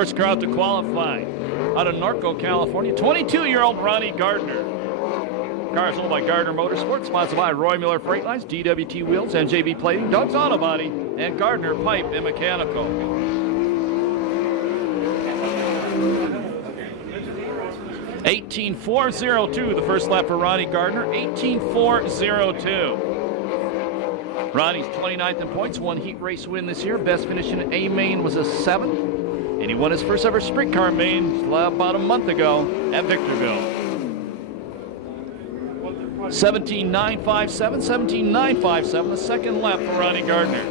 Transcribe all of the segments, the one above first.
First car out to qualify out of Norco, California, 22-year-old Ronnie Gardner. Car is owned by Gardner Motorsports, sponsored by Roy Miller Freight Lines, DWT Wheels, NJB Plating, Doug's Auto Body, and Gardner Pipe and Mechanical. (18.402) the first lap for Ronnie Gardner. 18.402. Ronnie's 29th in points, one heat race win this year. Best finish in A main was a 7, and he won his first ever sprint car main about a month ago at Victorville. 17.957, 17.957, the second lap for Ronnie Gardner.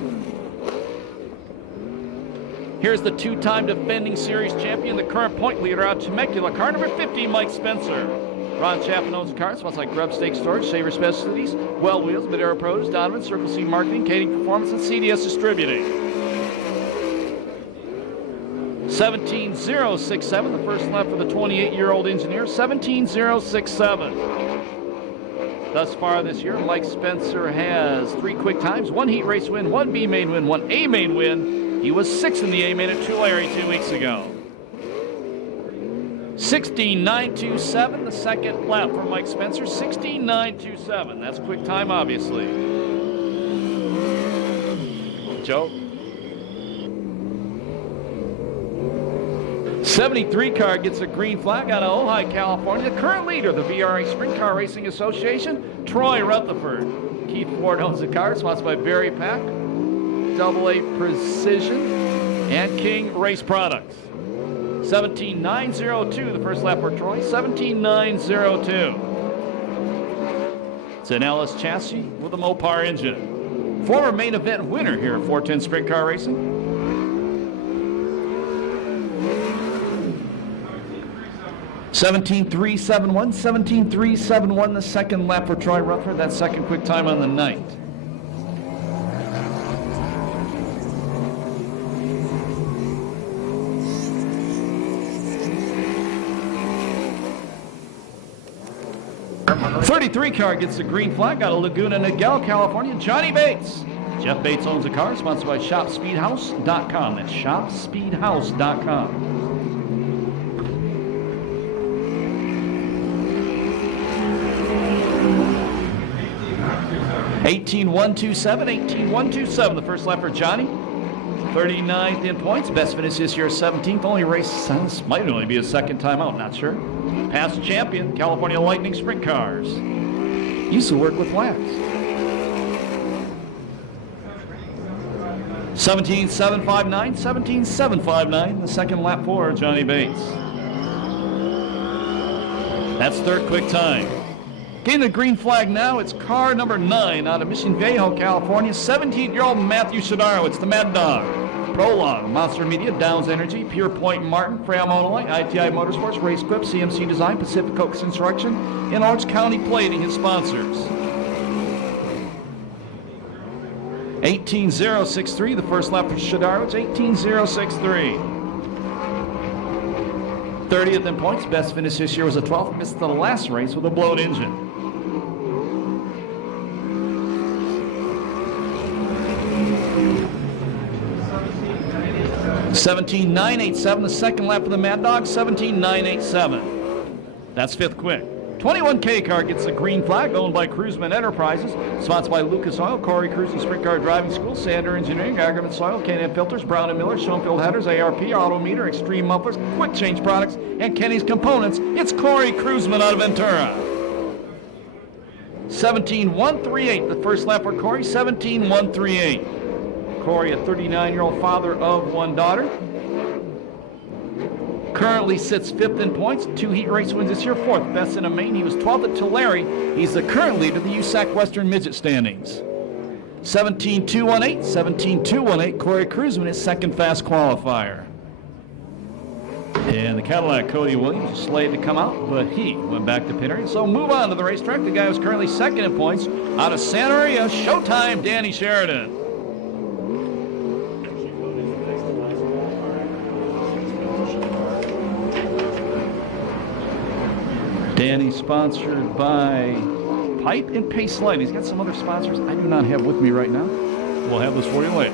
Here's the two-time defending series champion, the current point leader out of Temecula, car number 50, Mike Spencer. Ron Chapman owns the car. Smells like Grub Steak Storage, Saver Specialties, Well Wheels, Madera Produce, Donovan, Circle C Marketing, Kading Performance, and CDS Distributing. 17.067, the first lap for the 28-year-old engineer. 17.067. Thus far this year, Mike Spencer has 3 quick times, 1 heat race win, 1 B main win, 1 A main win. He was 6th in the A main at Tulare 2 weeks ago. 16.927, the second lap for Mike Spencer. 16.927. That's quick time, obviously. Joe. 73 car gets a green flag out of Ojai, California. The current leader of the WRA Sprint Car Racing Association, Troy Rutherford. Keith Ford owns the car, sponsored by Barry Pack, AA Precision, and King Race Products. 17.902, the first lap for Troy. 17.902. It's an LS chassis with a Mopar engine. Former main event winner here at 410 Sprint Car Racing. 17.371, 17.371, the second lap for Troy Rutherford. That second quick time on the night. .33 car gets the green flag out of Laguna Niguel, California. Johnny Bates. Jeff Bates owns the car, sponsored by ShopSpeedhouse.com. That's ShopSpeedhouse.com. 18.127, 18.127, the first lap for Johnny. 39th in points. Best finish this year, 17th. Only race, this might only be his second time out, not sure. Past champion, California Lightning Sprint Cars. Used to work with Wax. 17.759, 17.759, the second lap for Johnny Bates. That's third quick time. Getting the green flag now, it's car number 9 out of Mission Viejo, California. 17-year-old Matthew Shadaro. It's the Mad Dog. Prolong, Monster Media, Downs Energy, Pure Point Martin, Freyal Monolite, ITI Motorsports, Race Clip, CMC Design, Pacific Oaks Construction, and Orange County Plating, his sponsors. 18.063, the first lap for Shadaro. It's 18.063. 30th in points. Best finish this year was a 12th. Missed the last race with a blown engine. 17.987, the second lap of the Mad Dog. 17.987. That's fifth quick. 21K car gets the green flag, owned by Cruiseman Enterprises, sponsored by Lucas Oil, Corey Cruise and Sprint Car Driving School, Sander Engineering, Aggregate Soil, K&N Filters, Brown & Miller, Schoenfeld Headers, ARP, Autometer, Extreme Mufflers, Quick Change Products, and Kenny's Components. It's Corey Cruiseman out of Ventura. 17.138, the first lap for Corey. 17.138. Corey, a 39-year-old father of 1 daughter. Currently sits 5th in points, 2 heat race wins this year, 4th best in a main. He was 12th at Tulare. He's the current leader of the USAC Western Midget standings. 17.218, 17.218. Corey Cruiseman, his second fast qualifier. And the Cadillac Cody Williams is slated to come out, but he went back to pit area. So move on to the racetrack. The guy who's currently second in points out of Santa Maria, Showtime, Danny Sheridan. Danny sponsored by Pipe and Pace Light. He's got some other sponsors I do not have with me right now. We'll have those for you later.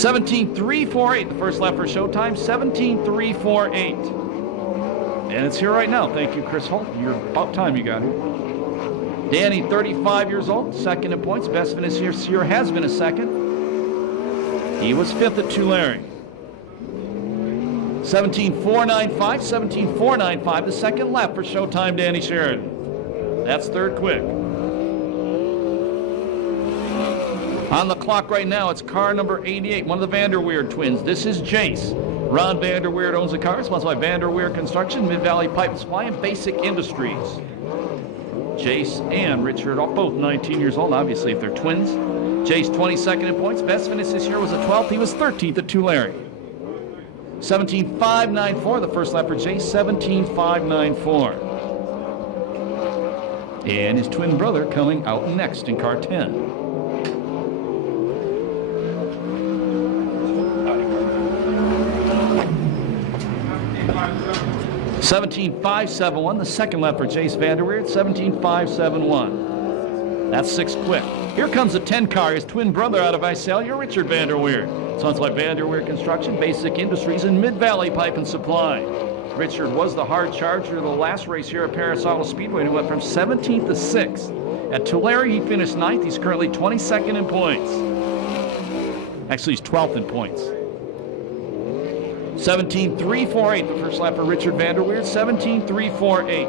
17.348, the first lap for Showtime, 17.348. And it's here right now. Thank you, Chris Holt. You're about time you got here. Danny, 35 years old, second in points. Best finish this year has been a second. He was fifth at Tulare. 17.495, 17.495, the second lap for Showtime, Danny Sheridan. That's third quick. On the clock right now, it's car number 88, one of the Vanderweerd twins. This is Jace. Ron Vanderweerd owns the car, sponsored by Vanderweerd Construction, Mid-Valley Pipe Supply, and Basic Industries. Jace and Richard are both 19 years old, obviously, if they're twins. Jace, 22nd in points. Best finish this year was a 12th. He was 13th at Tulare. 17.594, the first lap for Jace, 17.594. And his twin brother coming out next in car 10. 17.571, the second lap for Jace Vanderweerd, 17.571. That's six quick. Here comes a 10 car, his twin brother out of Visalia, Richard Vanderweerd. Sounds like Vanderweerd Construction, Basic Industries, and Mid-Valley Pipe and Supply. Richard was the hard charger of the last race here at Perris Speedway, and he went from 17th to 6th. At Tulare, he finished 9th. He's currently 22nd in points. Actually, he's 12th in points. 17.348, the first lap for Richard Vanderweerd, 17.348.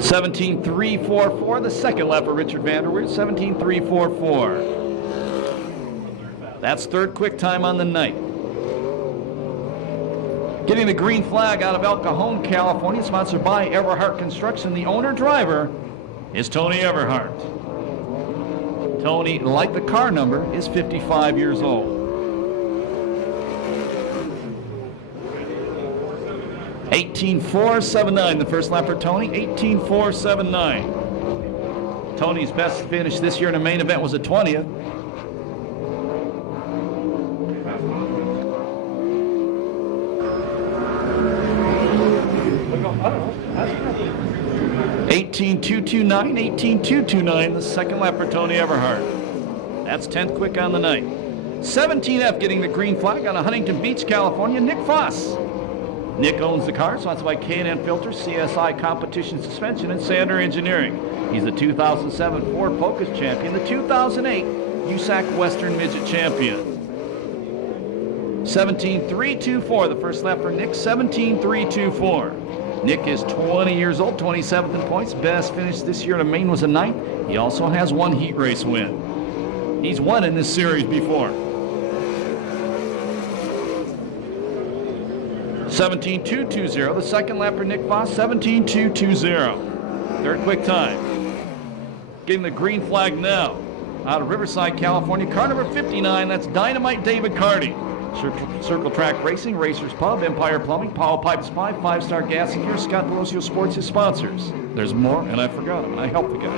$17.344, the second lap for Richard Vanderweerd, 17.344. That's third quick time on the night. Getting the green flag out of El Cajon, California, sponsored by Everhart Construction. The owner-driver is Tony Everhart. Tony, like the car number, is 55 years old. 18.479, the first lap for Tony, 18.479. Tony's best finish this year in the main event was a 20th. 18.229, 18.229, the second lap for Tony Everhart. That's 10th quick on the night. 17F getting the green flag out of Huntington Beach, California, Nick Foss. Nick owns the car, sponsored by K&N Filters, CSI Competition Suspension, and Sander Engineering. He's the 2007 Ford Focus champion, the 2008 USAC Western Midget champion. 17.324, the first lap for Nick, 17.324. Nick is 20 years old, 27th in points. Best finish this year in the main was a 9th. He also has one heat race win. He's won in this series before. 17.220, the second lap for Nick Foss, 17.220. Third quick time. Getting the green flag now out of Riverside, California. Car number 59, that's Dynamite David Carty. Circle Track Racing, Racers Pub, Empire Plumbing, Powell Pipe Supply, 5-Star Gas and Gear, Scott Delosio Sports, his sponsors. There's more, and I forgot him. I helped the guy.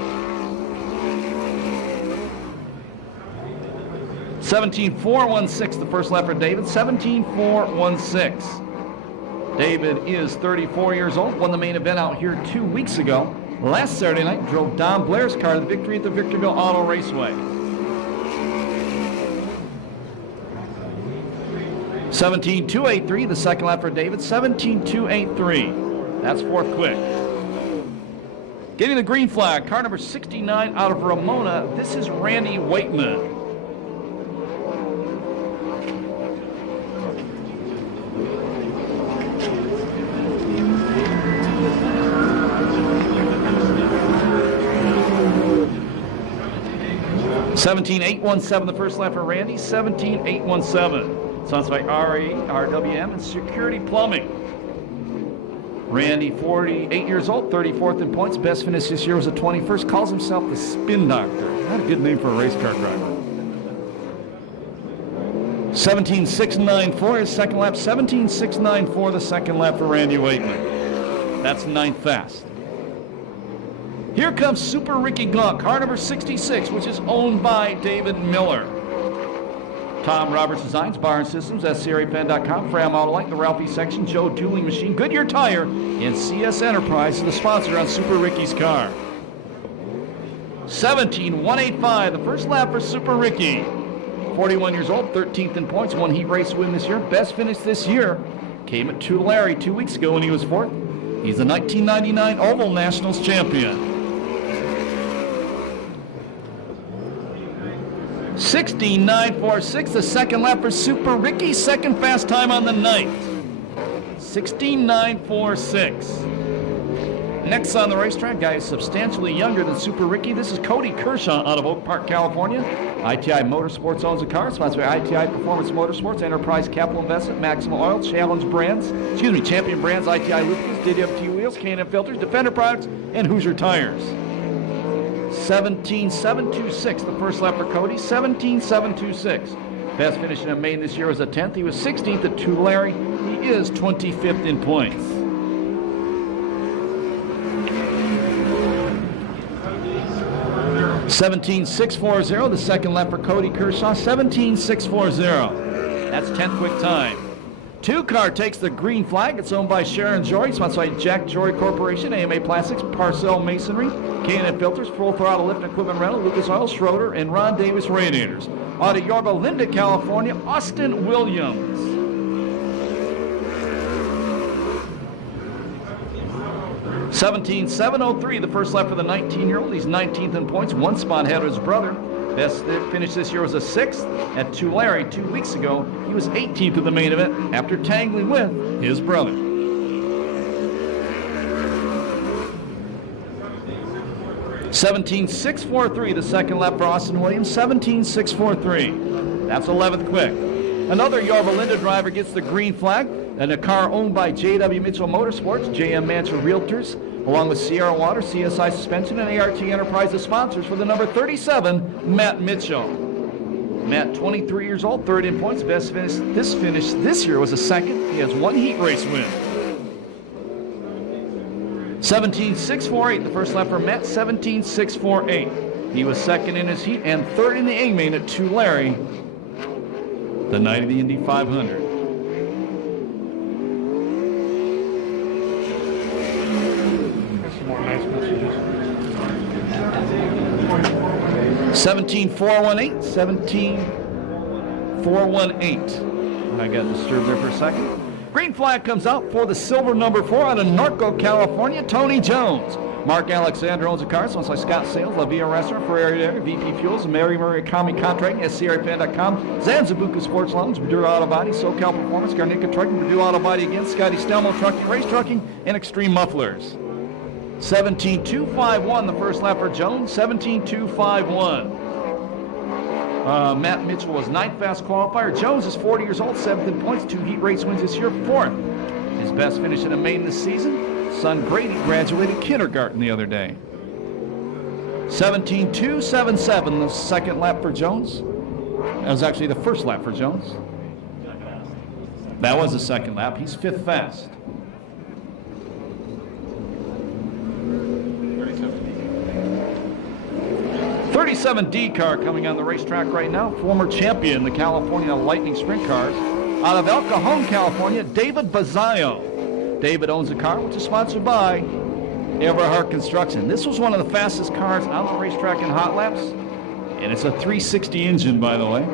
17.416, the first lap for David, 17.416. David is 34 years old, won the main event out here 2 weeks ago. Last Saturday night, drove Don Blair's car to the victory at the Victorville Auto Raceway. 17.283, the second lap for David, 17.283. That's fourth quick. Getting the green flag, car number 69 out of Ramona, this is Randy Waitman. $17.817, the first lap for Randy, $17.817. Sponsored by RA, RWM, and Security Plumbing. Randy, 48 years old, 34th in points. Best finish this year was a 21st. Calls himself the Spin Doctor. Not a good name for a race car driver. 17.694, his second lap. 17.694, the second lap for Randy Waitman. That's ninth fast. Here comes Super Ricky Gluck, car number 66, which is owned by David Miller. Tom Roberts Designs, Bar and Systems, SCRAFan.com, Fram Autolite, the Ralphie Section, Joe Dueling Machine, Goodyear Tire, and CS Enterprise is the sponsor on Super Ricky's car. 17-185, the first lap for Super Ricky. 41 years old, 13th in points, one heat race win this year. Best finish this year came at Tulare 2 weeks ago when he was 4th. He's the 1999 Oval Nationals champion. 16.946, the second lap for Super Ricky, second fast time on the night. 16.946. Next on the racetrack, guy is substantially younger than Super Ricky. This is Cody Kershaw out of Oak Park, California. ITI Motorsports owns the car, sponsored by ITI Performance Motorsports, Enterprise Capital Investment, Maximum Oil, Champion Brands, ITI Lucas, DWT Wheels, K&N Filters, Defender Products, and Hoosier Tires. 17.726, the first lap for Cody, 17.726. Best finish in Maine this year was a 10th. He was 16th at Tulare. He is 25th in points. $17.640, the second lap for Cody Kershaw, $17.640. That's 10th quick time. Two car takes the green flag. It's owned by Sharon Jory, sponsored by Jack Jory Corporation, AMA Plastics, Parcell Masonry, K&N Filters, Full Throttle Lift and Equipment Rental, Lucas Oil, Schroeder, and Ron Davis Radiators. Out of Yorba Linda, California, Austin Williams. $17.703, the first lap for the 19-year-old. He's 19th in points, one spot ahead of his brother. Best finish this year was a 6th at Tulare 2 weeks ago. He was 18th in the main event after tangling with his brother. $17.643, the second lap for Austin Williams, $17.643. That's 11th quick. Another Yorba Linda driver gets the green flag, and a car owned by J.W. Mitchell Motorsports, J.M. Mancher Realtors, along with Sierra Water, CSI Suspension, and ART Enterprise as sponsors for the number 37, Matt Mitchell. Matt, 23 years old, third in points. Best finish this year was a second. He has one heat race win. 17.648, the first lap for Matt, 17.648. He was second in his heat and third in the A main at Tulare, the night of the Indy 500. More nice messages. 17.418, 17.418. I got disturbed there for a second. Green flag comes out for the silver number 4 out of Norco, California, Tony Jones. Mark Alexander owns the car, so it's like Scott Sales, La Via Restaurant, Ferrari, VP Fuels, Mary Kami Contracting, SCRAFan.com, Zanzibuka Sports Lounge, Purdue Auto Body, SoCal Performance, Garnica Trucking, Purdue Auto Body again, Scotty Stelmo Trucking, Race Trucking, and Extreme Mufflers. 17.251, the first lap for Jones, 17.251. Matt Mitchell was 9th fast qualifier. Jones is 40 years old, 7th in points, 2 heat race wins this year, 4th. His best finish in a main this season. Son Grady graduated kindergarten the other day. 17.277, the second lap for Jones. That was actually the first lap for Jones. That was the second lap. He's 5th fast. 37D car coming on the racetrack right now. Former champion, the California Lightning Sprint Cars. Out of El Cajon, California, David Bazzaio. David owns the car, which is sponsored by Everhart Construction. This was one of the fastest cars on the racetrack in hot laps, and it's a 360 engine, by the way.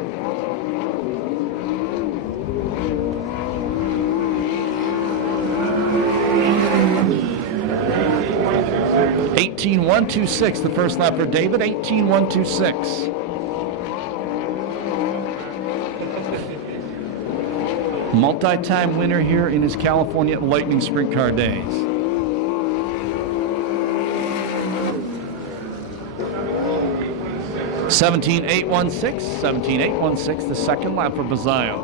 18.126, the first lap for David, 18.126. Multi-time winner here in his California Lightning Sprint Car days. $17.816, the second lap for Bazzaio.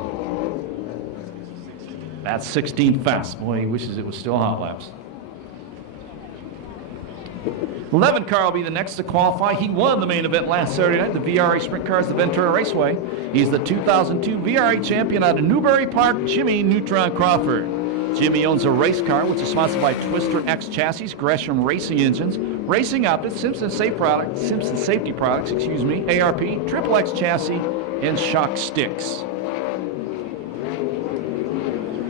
That's 16 fast. Boy, he wishes it was still hot laps. 11 car will be the next to qualify. He won the main event last Saturday night, the WRA Sprint Cars, the Ventura Raceway. He's the 2002 WRA champion out of Newbury Park, Jimmy Neutron Crawford. Jimmy owns a race car, which is sponsored by Twister X Chassis, Gresham Racing Engines, Racing Optics, Simpson Safety Products, ARP, Triple X Chassis, and shock sticks.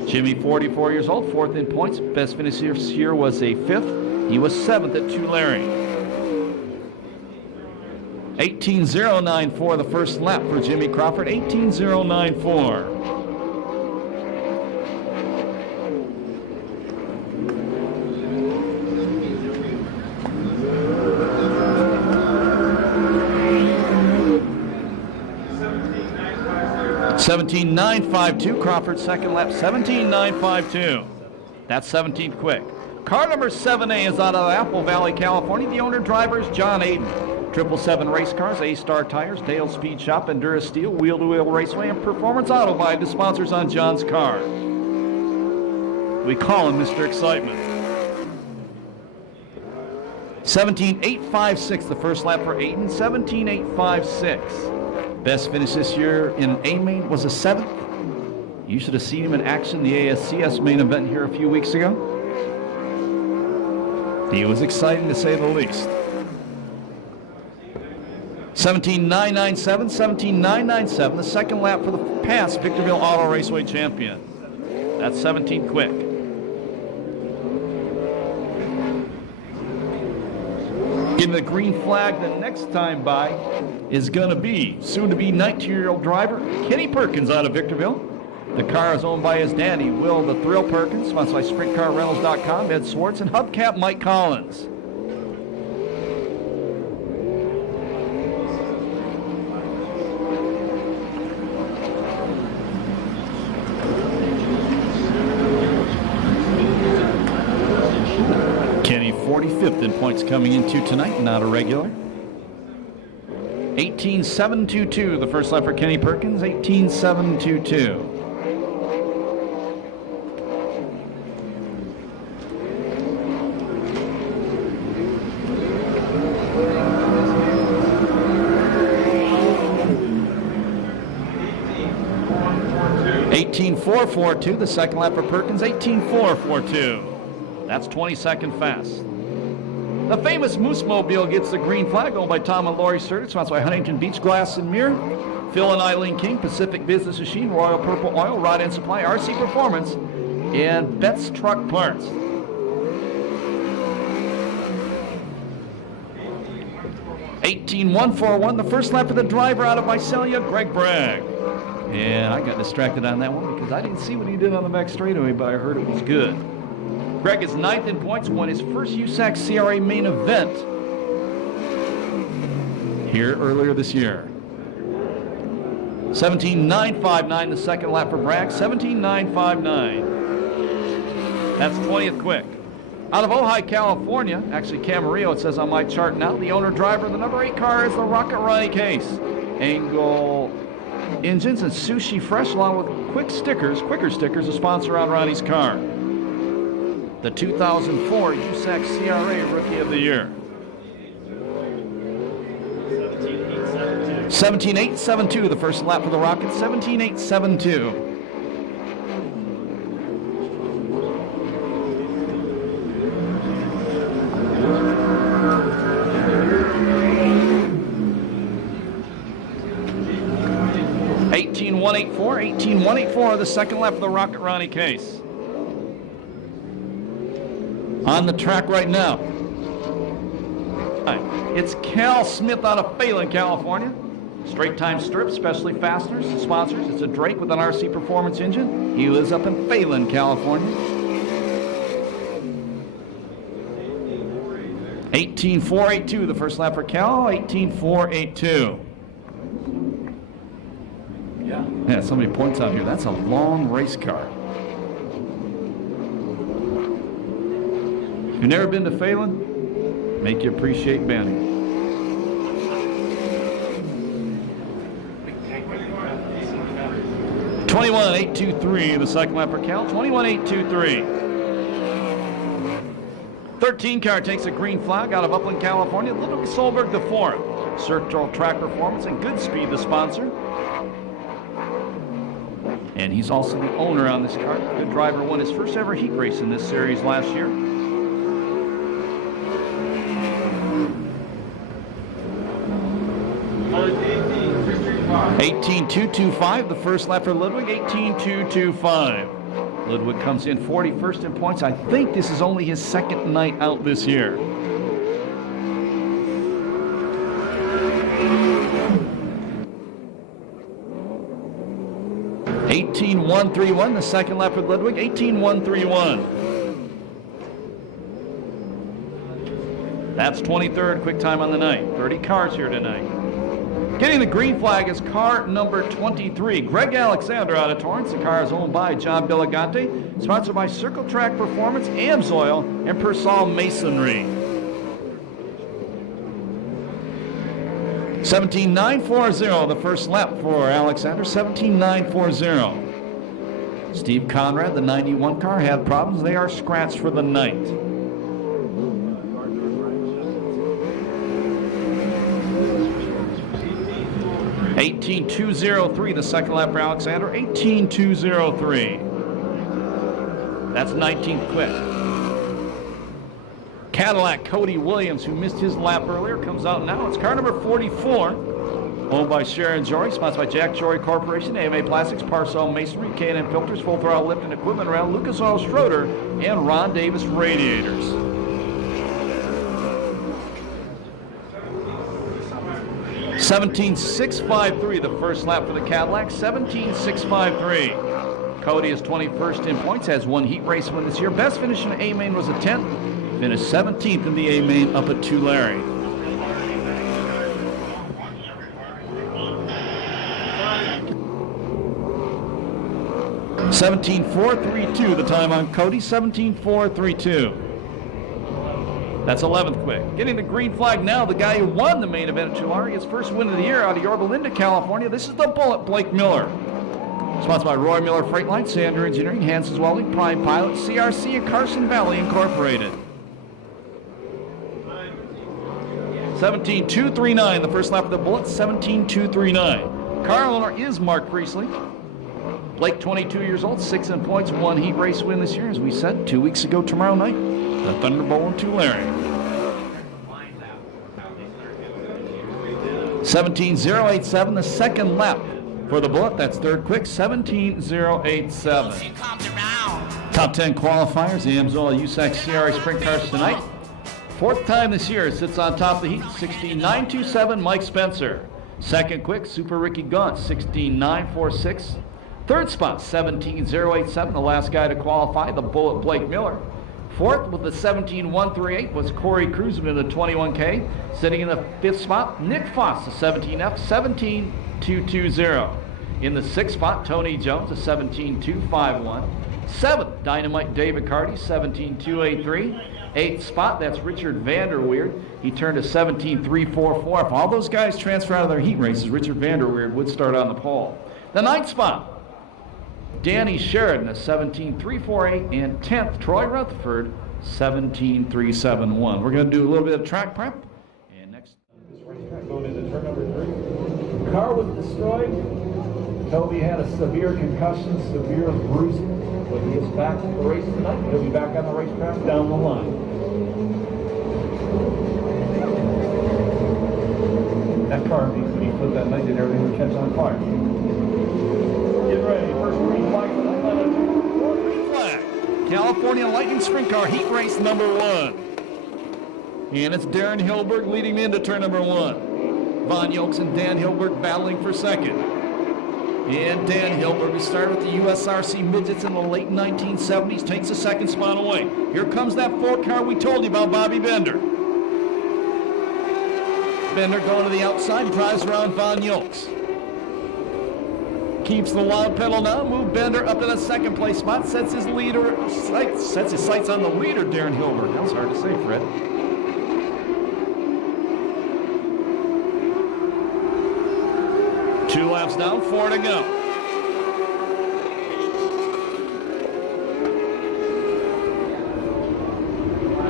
Jimmy, 44 years old, 4th in points. Best finish this year was a 5th. He was 7th at Tulare. 18.094 the first lap for Jimmy Crawford. 18.094. 17.952, Crawford second lap, 17.952. That's 17th quick. Car number 7A is out of Apple Valley, California. The owner driver is John Aiden. 777 race cars, A-Star Tires, Dale Speed Shop, Endura Steel, Wheel to Wheel Raceway, and Performance Auto Buy, the sponsors on John's car. We call him Mr. Excitement. 17.856 the first lap for Aiden, 17.856. Best finish this year in A main was a 7th. You should have seen him in action the ASCS main event here a few weeks ago. He was exciting to say the least. 17.997, 17.997, the second lap for the past Victorville Auto Raceway champion. That's 17th quick. Getting the green flag the next time by is going to be soon-to-be 19-year-old driver Kenny Perkins out of Victorville. The car is owned by his daddy, Will the Thrill Perkins, sponsored by SprintCarRentals.com, Ed Swartz, and Hubcap Mike Collins. Kenny 45th in points coming into tonight, not a regular. 18.722 the first lap for Kenny Perkins, 18.722. $18.442 the second lap for Perkins, 18.442. That's 22nd fast. The famous Moose Mobile gets the green flag, owned by Tom and Lori Sturgis, sponsored by Huntington Beach Glass and Mirror, Phil and Eileen King, Pacific Business Machine, Royal Purple Oil, Rod End Supply, RC Performance, and Betts Truck Parts. $18.141 the first lap for the driver out of Visalia, Greg Bragg. And I got distracted on that one because I didn't see what he did on the back straightaway, but I heard it was good. Greg is 9th in points, won his first USAC CRA main event here earlier this year. 17.959 the second lap for Bragg, 17.959. That's 20th quick. Out of Ojai, California, actually Camarillo, it says on my chart now, the owner driver of the number 8 car is the Rocket Ronnie Case. Angle engines and Sushi Fresh, along with quicker stickers, a sponsor on Ronnie's car. The 2004 USAC CRA Rookie of the Year. 17.872 the first lap for the Rockets, 17.872. $18.184 the second lap for the Rocket Ronnie Case. On the track right now, it's Cal Smith out of Phelan, California. Straight time strips, specialty fasteners, sponsors. It's a Drake with an RC Performance engine. He lives up in Phelan, California. 18.482 the first lap for Cal, 18.482. Yeah, somebody points out here, that's a long race car. If you've never been to Phelan, make you appreciate Banning. $21.823 the second lap for Cal, $21.823. 13 car takes a green flag out of Upland, California. Ludwig Solberg the fourth. Circle Track Performance and Good Speed the sponsor. And he's also the owner on this car. The driver won his first ever heat race in this series last year. 18.225, the first lap for Ludwig, 18.225. Ludwig comes in 41st in points. I think this is only his second night out this year. (18.131), the second lap for Ludwig, 18.131. That's 23rd quick time on the night. 30 cars here tonight. Getting the green flag is car number 23, Greg Alexander out of Torrance. The car is owned by John Billigante, sponsored by Circle Track Performance, Amsoil, and Persol Masonry. 17.940, the first lap for Alexander, 17.940. Steve Conrad, the 91 car, had problems. They are scratched for the night. 18.203, the second lap for Alexander, 18.203. That's 19th quick. Cadillac Cody Williams, who missed his lap earlier, comes out now. It's car number 44, owned by Sharon Jory, sponsored by Jack Jory Corporation, AMA Plastics, Parsol Masonry, K&N Filters, Full Throttle Lift and Equipment around Lucas Oil Schroeder, and Ron Davis Radiators. 17.653, the first lap for the Cadillac, 17.653. Cody is 21st in points, has one heat race win this year. Best finish in A-Main was a 10th, finished 17th in the A-Main up at Tulare. (17.432), the time on Cody, 17.432. That's 11th quick. Getting the green flag now, the guy who won the main event at Tulare, his first win of the year out of Yorba Linda, California. This is the Bullet, Blake Miller. Sponsored by Roy Miller Freight Line, Sander Engineering, Hanson's Welding, Prime Pilot, CRC, and Carson Valley Incorporated. 17.239, the first lap of the Bullet, 17.239. Car owner is Mark Priestley. Blake, 22 years old, 6 in points, one heat race win this year, as we said 2 weeks ago tomorrow night. The Thunderbolt in Tulare. 17.087, the second lap for the Bullet. That's third quick, 17.087. Top 10 qualifiers, the Amsoil USAC CRA Sprint Cars tonight. Fourth time this year, sits on top of the heat, 16.927, Mike Spencer. Second quick, Super Ricky Gaunt, 16.946. Third spot, 17.087, the last guy to qualify, the Bullet, Blake Miller. Fourth with the 17.138 was Corey Kruzman in the 21K. Sitting in the fifth spot, Nick Foss, the 17F, 17.220. In the sixth spot, Tony Jones, the 17.251. Seventh, Dynamite David Carty, 17.283. Eighth spot, that's Richard Vanderweerd. He turned to 17.344. If all those guys transfer out of their heat races, Richard Vanderweerd would start on the pole. The ninth spot, Danny Sheridan, a 17.348, and 10th, Troy Rutherford, 17.371. We're going to do a little bit of track prep. And next, going into turn number 3. Car was destroyed. Toby had a severe concussion, severe bruising, but he is back to the race tonight. He'll be back on the racetrack down the line. That car, when he flipped that night, did everything would catch on fire. Get ready, first green flag for the green flag. California Lightning Sprint Car Heat Race number 1. And it's Darren Hilberg leading into turn number 1. Von Yolks and Dan Hilberg battling for second. And Dan Hilberg, who started with the USRC Midgets in the late 1970s, takes the second spot away. Here comes that Ford car we told you about, Bobby Bender. Bender going to the outside, drives around Von Yolks. Keeps the loud pedal now, move Bender up to the second place spot, sets his sights on the leader, Darren Hilberg. That was hard to say, Fred. Two laps down, 4 to go.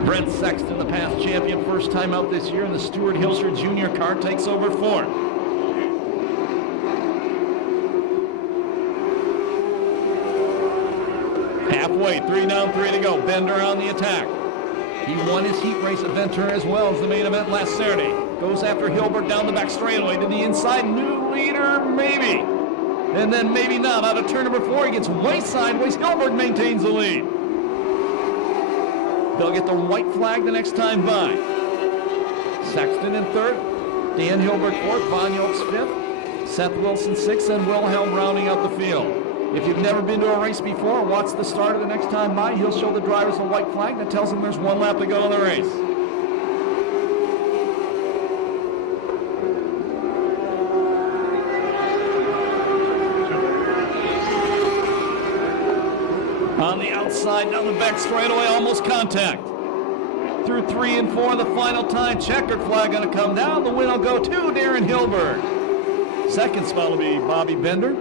Brent Sexton, the past champion, first time out this year, and the Stuart Hilscher Jr. car takes over 4th. Halfway, 3 down, 3 to go. Bender on the attack. He won his heat race at Ventura as well as the main event last Saturday. Goes after Hilbert down the back straightaway to the inside. New leader leader? Maybe. And then maybe not. Out of turn number 4, he gets way sideways. Hilberg maintains the lead. They'll get the white flag the next time by. Sexton in 3rd. Dan Hilberg 4th. Von Yolks 5th. Seth Wilson 6th. And Wilhelm rounding out the field. If you've never been to a race before, watch the start of the next time by. He'll show the drivers a white flag that tells them there's 1 lap to go in the race. On the outside, down the back straightaway, almost contact. Through 3 and 4 the final time. Checkered flag going to come down. The win will go to Darren Hilberg. Second spot will be Bobby Bender.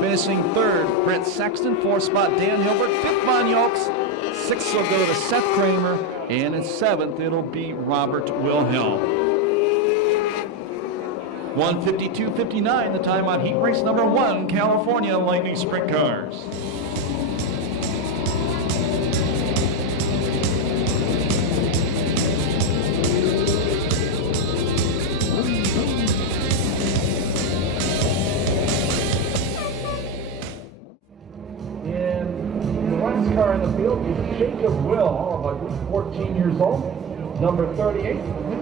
Finishing 3rd, Brent Sexton. 4th spot, Dan Hilberg. 5th, Von Yolks. 6th will go to Seth Kramer. And in 7th, it'll be Robert Wilhelm. 1:52.59, the time on heat race number 1, California Lightning Sprint Cars. Car in the field is Jacob Will, I believe 14 years old, number 38.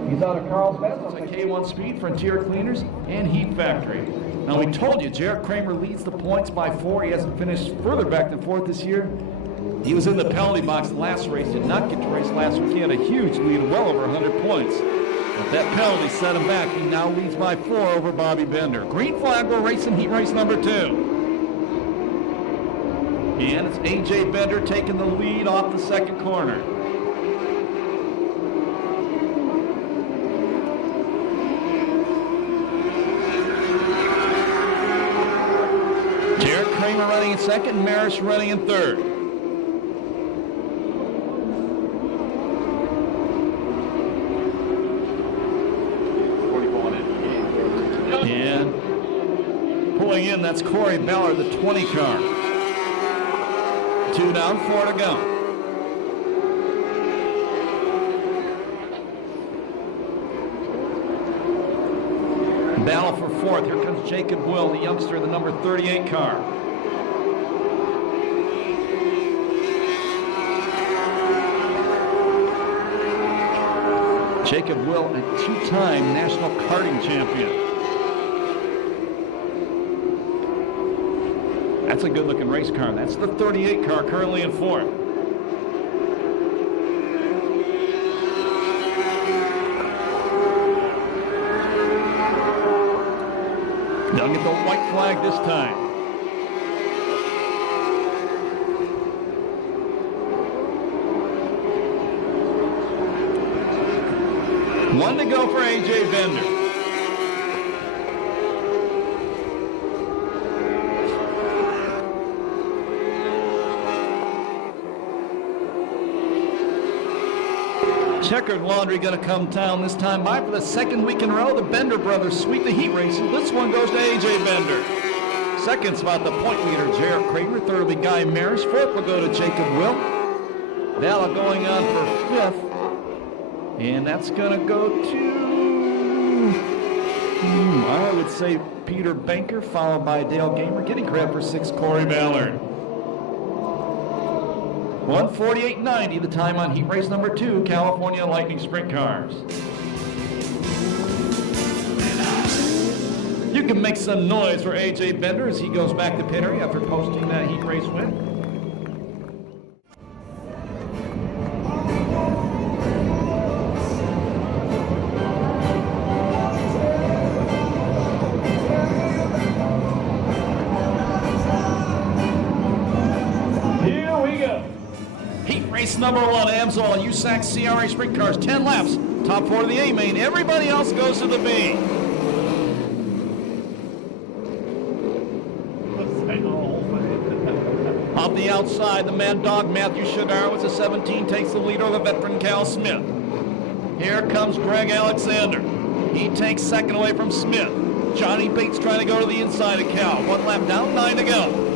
He's out of Carlsbad. It's a K1 Speed, Frontier Cleaners, and Heat Factory. Now we told you, Jarrett Kramer leads the points by 4. He hasn't finished further back than 4th this year. He was in the penalty box last race, did not get to race last week. He had a huge lead, well over 100 points. But that penalty set him back. He now leads by 4 over Bobby Bender. Green flag, we're racing heat race number 2. And it's A.J. Bender taking the lead off the second corner. Jarrett Kramer running in 2nd, Maris running in 3rd. And pulling in, that's Corey Ballard, the 20 car. 2 down, 4 to go. Battle for 4th. Here comes Jacob Will, the youngster, the number 38 car. Jacob Will, a 2-time national karting champion. That's a good-looking race car. That's the 38 car currently in 4th. They'll get the white flag this time. One to go for A.J. Bender. Checkered laundry going to come down this time by for the 2nd week in a row. The Bender brothers sweep the heat races. This one goes to A.J. Bender. 2nd spot, the point leader, Jarrett Kramer. 3rd will be Guy Maris. 4th will go to Jacob Will. Balla going on for 5th. And that's going to go to, I would say, Peter Banker, followed by Dale Gamer. Getting credit for 6th, Corey Ballard. 1:48.90, the time on heat race number 2, California Lightning Sprint Cars. You can make some noise for A.J. Bender as he goes back to pit area after posting that heat race win. Race number 1, Amsoil, USAC CRA Sprint Cars, 10 laps, top 4 to the A main, everybody else goes to the B. Off the outside, the Mad Dog, Matthew Shadar, with a 17, takes the lead over the veteran Cal Smith. Here comes Greg Alexander. He takes 2nd away from Smith. Johnny Bates trying to go to the inside of Cal. 1 lap down, 9 to go.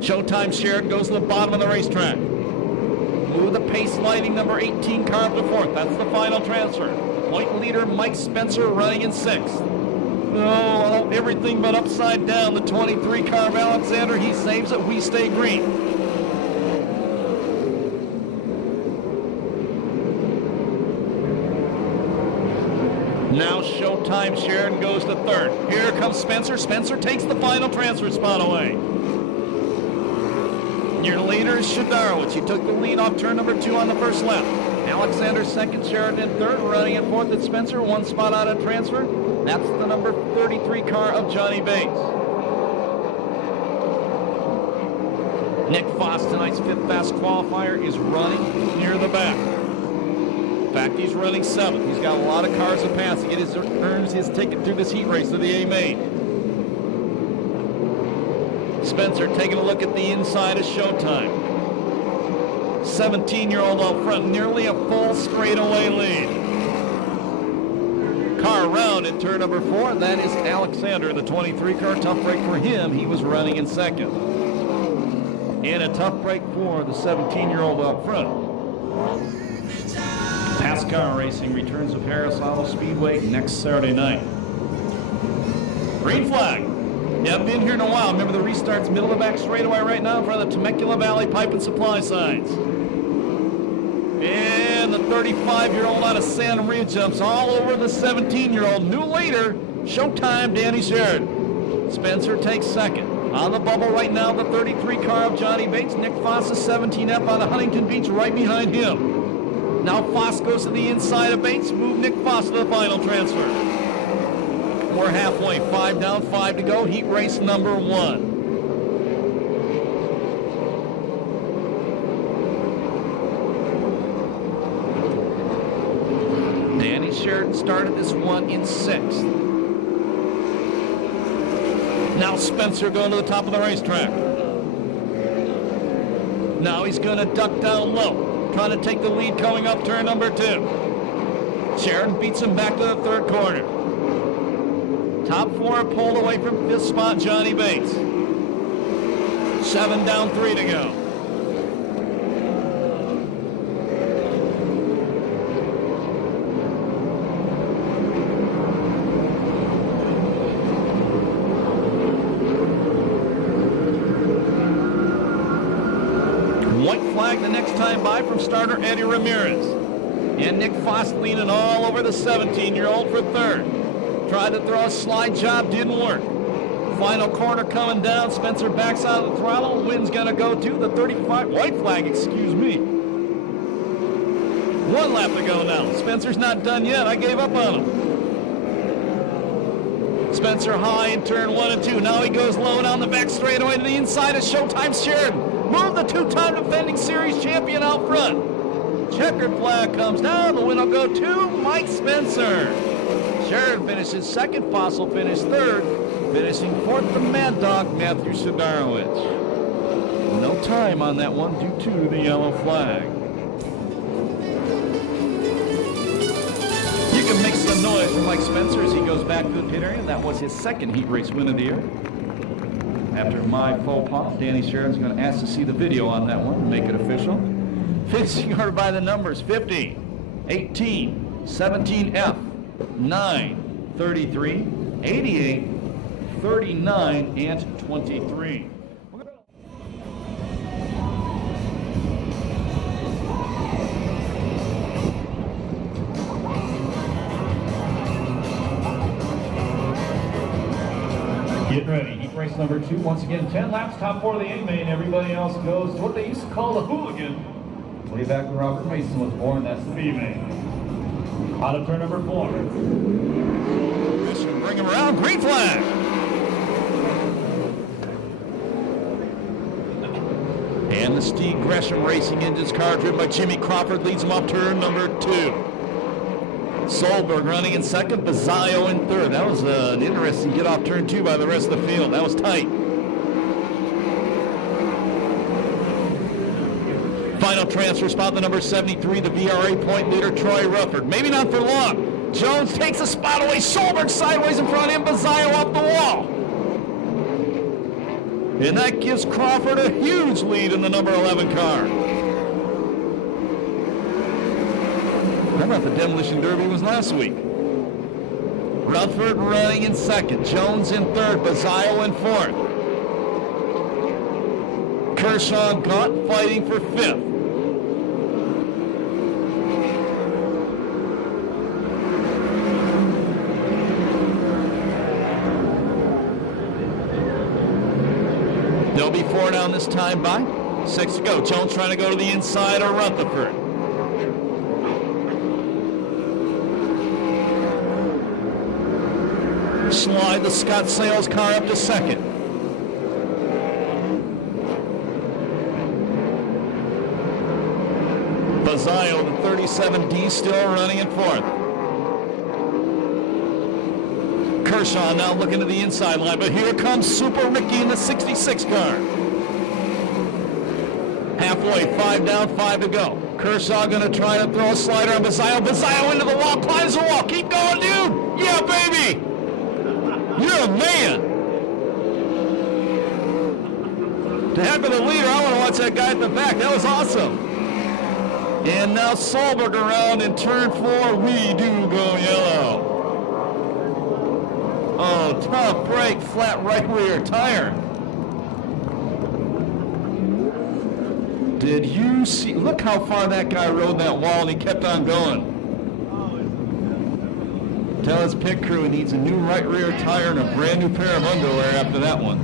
Showtime Sherrod goes to the bottom of the racetrack. Move the pace lighting number 18 car up to 4th. That's the final transfer. Point leader Mike Spencer running in 6th. Oh, everything but upside down. The 23 car of Alexander, he saves it. We stay green. Now Showtime Sheridan goes to third. Here comes Spencer. Spencer takes the final transfer spot away. Your leader is Shadarowitz. He took the lead off turn number 2 on the first lap. Alexander second, Sheridan in third. Running in fourth is Spencer. 1 spot out of transfer. That's the number 33 car of Johnny Bates. Nick Foss, tonight's 5th fast qualifier, is running near the back. In fact, he's running 7th. He's got a lot of cars to pass to get earns his ticket through this heat race to the A main. Spencer taking a look at the inside of Showtime. 17-year-old out front, nearly a full straightaway lead. Car around in turn number 4. That is Alexander, the 23 car. Tough break for him. He was running in second. And a tough break for the 17-year-old up front. Pass car racing returns to Perris Speedway next Saturday night. Green flag. You haven't been here in a while. Remember, the restart's middle of the back straightaway right now in front of the Temecula Valley Pipe and Supply signs. And the 35-year-old out of Santa Maria jumps all over the 17-year-old. New leader, Showtime, Danny Sheridan. Spencer takes second. On the bubble right now, the 33 car of Johnny Bates. Nick Foss, a 17F out of Huntington Beach, right behind him. Now Foss goes to the inside of Bates. Move Nick Foss to the final transfer. We're halfway. 5 down, 5 to go. Heat race number 1. Danny Sheridan started this one in 6th. Now Spencer going to the top of the racetrack. Now he's going to duck down low, trying to take the lead coming up turn number 2. Sheridan beats him back to the 3rd corner. Top 4 pulled away from 5th spot, Johnny Bates. 7 down, 3 to go. White flag the next time by from starter Eddie Ramirez. And Nick Foss leaning all over the 17-year-old for 3rd. Tried to throw a slide job, didn't work. Final corner coming down. Spencer backs out of the throttle. Wind's going to go to the 35. White flag, excuse me. 1 lap to go now. Spencer's not done yet. I gave up on him. Spencer high in turn 1 and 2. Now he goes low down the back straightaway to the inside of Showtime Sheridan. Move the 2-time defending series champion out front. Checkered flag comes down. The win will go to Mike Spencer. Sheridan finishes 2nd, Fossil finished 3rd, finishing 4th, the Mad Dog, Matthew Shadarowitz. No time on that one due to the yellow flag. You can make some noise for Mike Spencer as he goes back to the pit area. That was his 2nd heat race win of the year. After my faux pas, Danny Sheridan's going to ask to see the video on that one and make it official. Finishing order by the numbers 50, 18, 17F. 9, 33, 88, 39, and 23. Get ready. Heat race number 2. Once again, 10 laps, top 4 of the A main. Everybody else goes to what they used to call the hooligan. Way back when Robert Mason was born, that's the B main. Out of turn number 4. Bring him around. Green flag. And the Steve Gresham Racing Engines car driven by Jimmy Crawford leads him off turn number 2. Solberg running in 2nd. Bazzaio in 3rd. That was an interesting get off turn 2 by the rest of the field. That was tight. Final transfer spot, the number 73, the WRA point leader, Troy Rufford. Maybe not for long. Jones takes a spot away. Solberg sideways in front of him. Bazzaio off the wall. And that gives Crawford a huge lead in the number 11 car. I thought the Demolition Derby was last week. Rutherford running in second. Jones in third. Bazile in fourth. Kershaw Gott fighting for fifth. There'll be 4 down this time by 6 to go. Jones trying to go to the inside of Rutherford. Slide the Scott Sales car up to second. Bazile, the 37D, still running in fourth. Kershaw now looking to the inside line, but here comes Super Ricky in the 66 car. Halfway, 5 down, 5 to go. Kershaw going to try to throw a slider on Bazile. Bazile into the wall, climbs the wall. Keep going, dude. Yeah, baby. You're a man. To heck with the leader, I want to watch that guy at the back. That was awesome. And now Solberg around in turn 4. We do go yellow. Oh, tough break, flat right rear tire. Did you see? Look how far that guy rode that wall, and he kept on going. Tell his pit crew he needs a new right rear tire and a brand new pair of underwear after that one.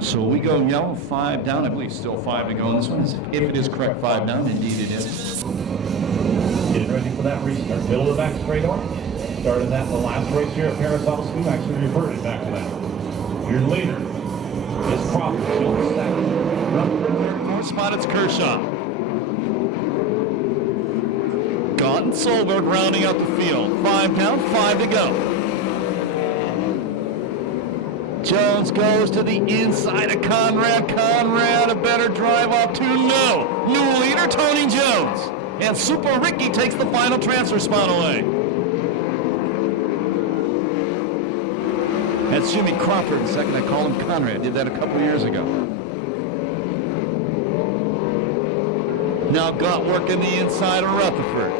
So we go yellow, 5 down. I believe still 5 to go in this one. If it is correct, 5 down. Indeed it is. Getting ready for that restart. Middle of the back straight on. Started that in the last race here at Perris Speedway. Actually reverted back to that. Your leader is Crawford. Fourth spot, it's Kershaw. Gott and Solberg rounding out the field. 5 down, 5 to go. Jones goes to the inside of Conrad. Conrad, a better drive off to no. New leader, Tony Jones. And Super Ricky takes the final transfer spot away. That's Jimmy Crawford in second. I call him Conrad. Did that a couple years ago. Now Gott working the inside of Rutherford.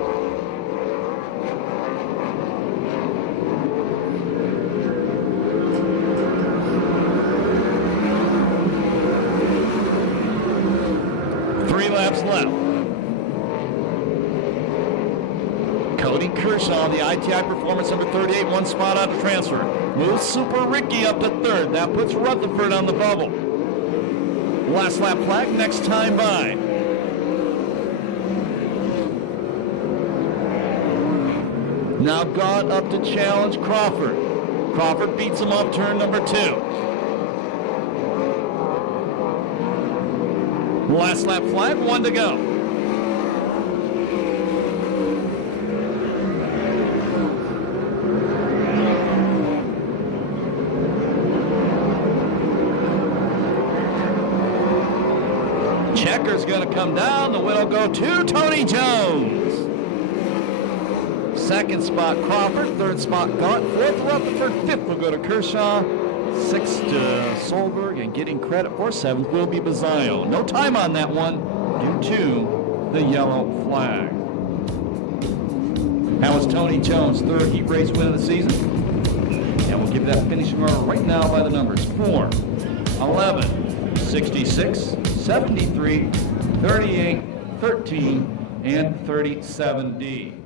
Laps left. Cody Kershaw, the ITI Performance number 38, 1 spot out of transfer. Moves Super Ricky up to third. That puts Rutherford on the bubble. Last lap flag, next time by. Now Gott up to challenge Crawford. Crawford beats him off turn number 2. Last lap flag, 1 to go. Checker's going to come down. The win will go to Tony Jones. Second spot, Crawford. Third spot, Gott. Fourth, Rutherford. Fifth will go to Kershaw. 6th to Solberg, and getting credit for 7th will be Bazile. No time on that one due to the yellow flag. That was Tony Jones, 3rd heat race win of the season. And we'll give that finishing order right now by the numbers. 4, 11, 66, 73, 38, 13, and 37D.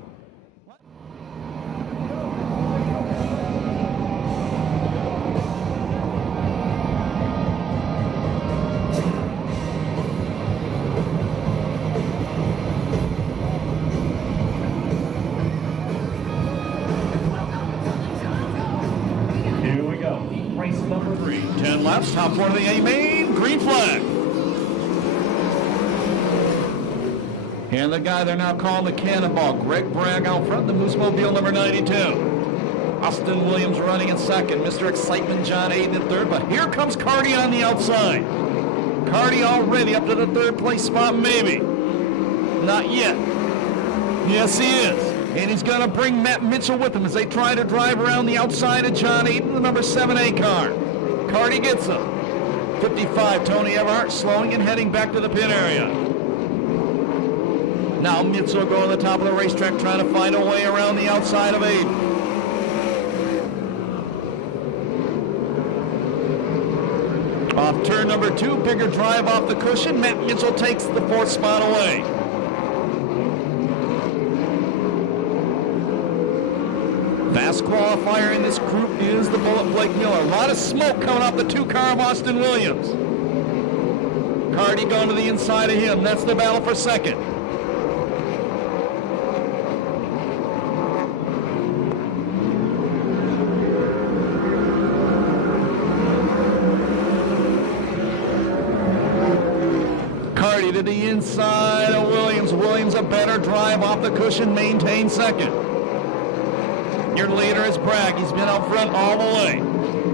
Race number 3. 10 laps, top 4 of the A main, green flag. And the guy they're now calling the Cannonball, Greg Bragg out front, the Moose Mobile number 92. Austin Williams running in second, Mr. Excitement John Aiden in third, but here comes Cardi on the outside. Cardi already up to the 3rd place spot, maybe. Not yet. Yes, he is. And he's going to bring Matt Mitchell with him as they try to drive around the outside of John Aiden, the number 7A car. Cardi gets him. 55, Tony Everhart slowing and heading back to the pit area. Now Mitchell going to the top of the racetrack trying to find a way around the outside of Aiden. Off turn number 2, bigger drive off the cushion. Matt Mitchell takes the 4th spot away. Fast qualifier in this group is the Bullet Blake Miller. A lot of smoke coming off the 2 car of Austin Williams. Carty going to the inside of him. That's the battle for second. Carty to the inside of Williams. Williams a better drive off the cushion, maintains second. Your leader is Bragg. He's been out front all the way.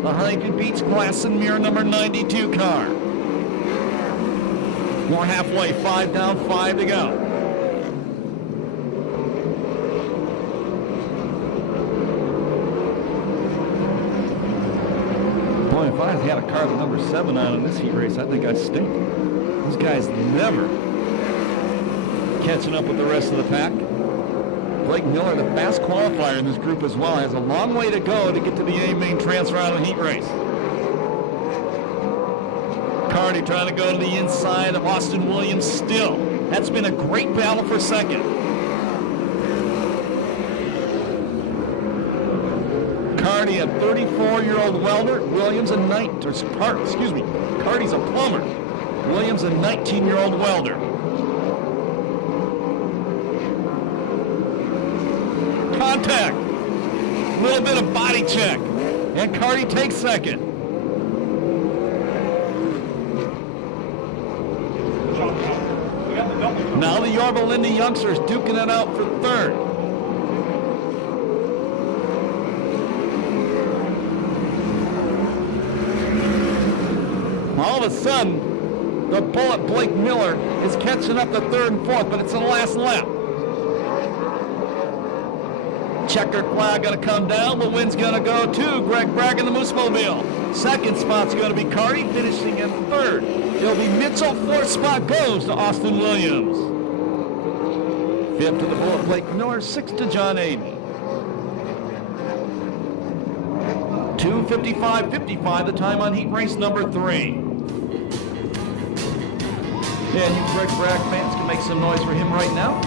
The Huntington Beach Glass and Mirror number 92 car. We're halfway, 5 down, 5 to go. Boy, if I had a car with number 7 on in this heat race, I think I'd stink. These guys never catching up with the rest of the pack. Blake Miller, the fast qualifier in this group as well, has a long way to go to get to the A main transfer out of the heat race. Carty trying to go to the inside of Austin Williams still. That's been a great battle for second. Carty, a 34-year-old welder. Williams, Carty's a plumber. Williams, a 19-year-old welder. Contact. A little bit of body check. And Carty takes second. Now the Yorba Linda youngsters duking it out for third. All of a sudden, the Bullet Blake Miller is catching up to 3rd and 4th, but it's the last lap. Checkered flag going to come down. The wind's going to go to Greg Bragg in the Moose Mobile. Second spot's going to be Carty, finishing in 3rd. It'll be Mitchell. 4th spot goes to Austin Williams. 5th to the Bullet Blake Miller. 6th to John Aiden. 2:55.55 the time on heat race number 3. And you Greg Bragg fans can make some noise for him right now.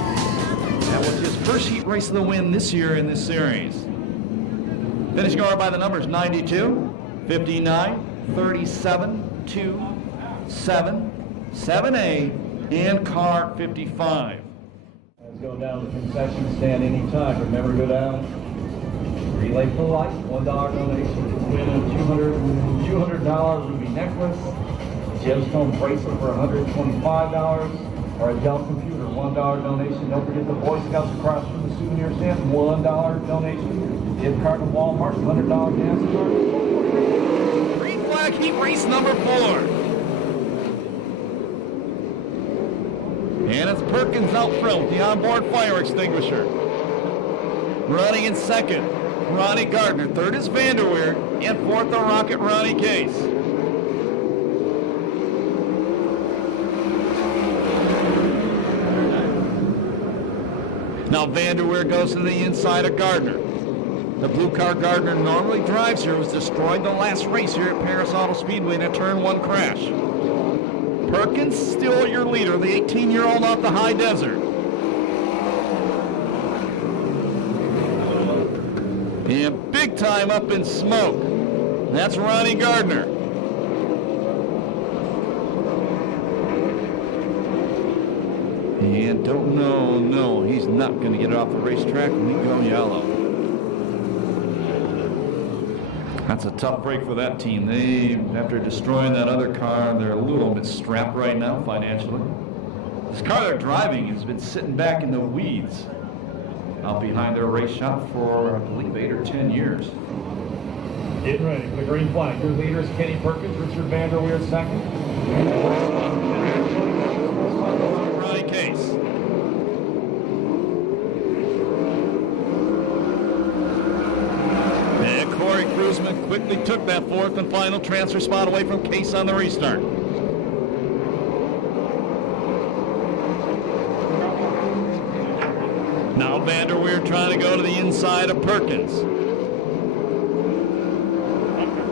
That was his first heat race of the win this year in this series. Finishing order by the numbers 92, 59, 37, 2, 7, 7A, and car 55. Let's go down to the concession stand anytime. Remember to go down. Relay for life, $1 donation. Win a $200 ruby necklace. Gemstone bracelet for $125, or a Dell computer, $1 donation. Don't forget the Boy Scouts across from the souvenir stand, $1 donation. Gift card to Walmart, $100 gas card. Green flag heat race number 4. And it's Perkins out front with the onboard fire extinguisher. Running in 2nd, Ronnie Gardner. 3rd is Vanderweer, and 4th the Rocket Ronnie Case. Now Vanderweer goes to the inside of Gardner. The blue car Gardner normally drives here was destroyed the last race here at Perris Auto Speedway in a turn 1 crash. Perkins still your leader, the 18-year-old off the high desert. And big time up in smoke. That's Ronnie Gardner. And don't know, no, he's not going to get it off the racetrack when we go yellow. That's a tough break for that team. They, after destroying that other car, they're a little bit strapped right now financially. This car they're driving has been sitting back in the weeds out behind their race shop for, I believe, 8 or 10 years. Getting ready for the green flag. Your leader is Kenny Perkins, Richard Vanderweer 2nd. Ronnie Case. And Corey Kruzman quickly took that 4th and final transfer spot away from Case on the restart. Now Vanderweer trying to go to the inside of Perkins.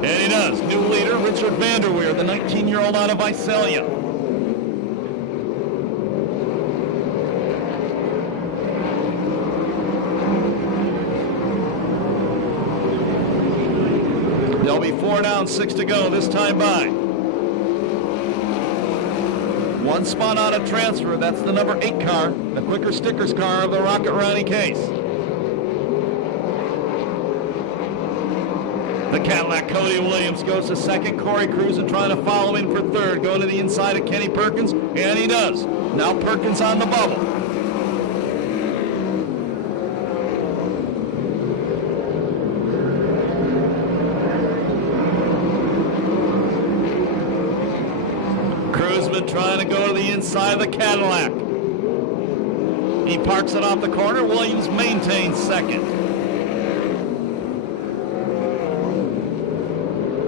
And he does. New leader, Richard Vanderweer, the 19-year-old out of Visalia. There'll be 4 down, 6 to go this time by. 1 spot on a transfer. That's the number 8 car, the quicker stickers car of the Rocket Ronnie case. The Cadillac Cody Williams goes to second. Corey Cruzen trying to follow in for third. Going to the inside of Kenny Perkins, and he does. Now Perkins on the bubble. Cruzman trying to go to the inside of the Cadillac. He parks it off the corner. Williams maintains second.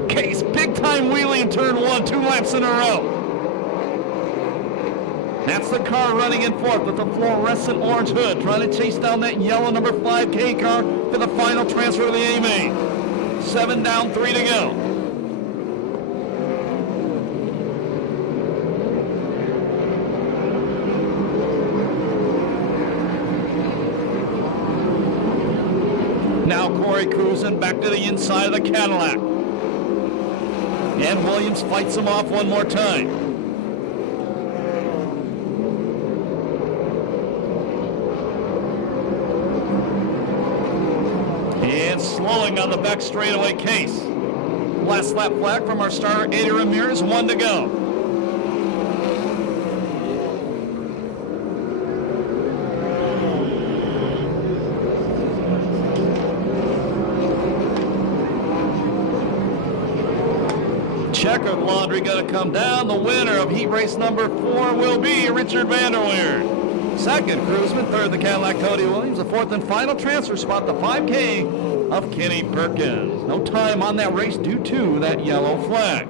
Case, big time wheelie in turn 1, 2 laps in a row. That's the car running in fourth with the fluorescent orange hood, trying to chase down that yellow number 5K car for the final transfer to the A-main. 7 down, 3 to go. Now Corey Cruzen back to the inside of the Cadillac. And Williams fights him off one more time. And slowing on the back straightaway Case. Last lap flag from our starter, Eddie Ramirez, 1 to go. Checkered laundry going to come down. The winner of heat race number 4 will be Richard Vanderweer. Second, Cruzman. Third, the Cadillac Cody Williams. The fourth and final transfer spot, the 5K of Kenny Perkins. No time on that race due to that yellow flag.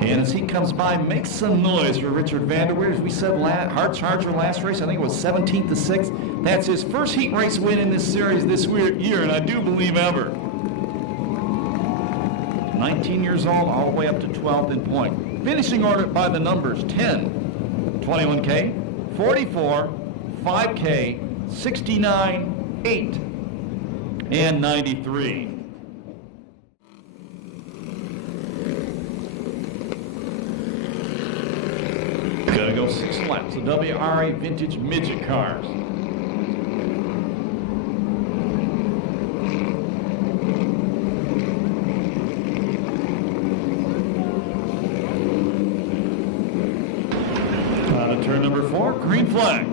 And as he comes by, makes some noise for Richard Vanderweer. As we said, hard charger last race, I think it was 17th to 6th. That's his first heat race win in this series this year, and I do believe ever. 19 years old, all the way up to 12th in point. Finishing order by the numbers: 10, 21K, 44, 5K, 69, 8, and 93. Gotta go 6 laps of WRA vintage midget cars. On to turn number 4, green flag.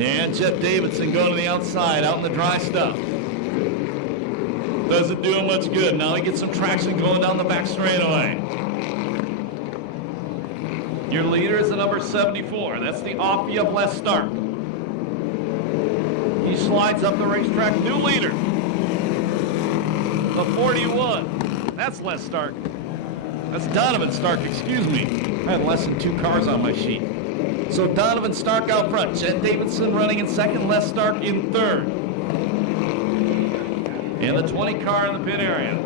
And Jeff Davidson going to the outside, out in the dry stuff. Doesn't do him much good. Now he gets some traction going down the back straightaway. Your leader is the number 74. That's the Offie of Les Stark. He slides up the racetrack. New leader, the 41. That's Les Stark. That's Donovan Stark, excuse me. I had less than 2 cars on my sheet. So Donovan Stark out front. Chet Davidson running in second. Les Stark in third. And the 20 car in the pit area.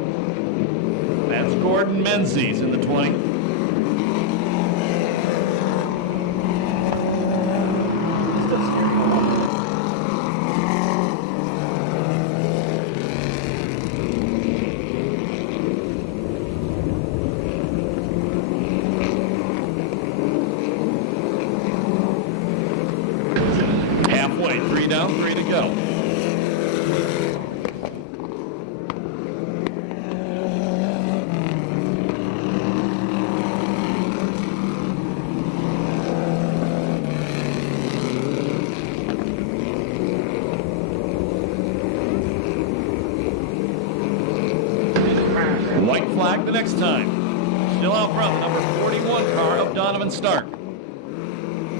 That's Gordon Menzies in the 20. Halfway, 3 down, 3 to go. White flag the next time. Still out front, the number 41 car of Donovan Stark.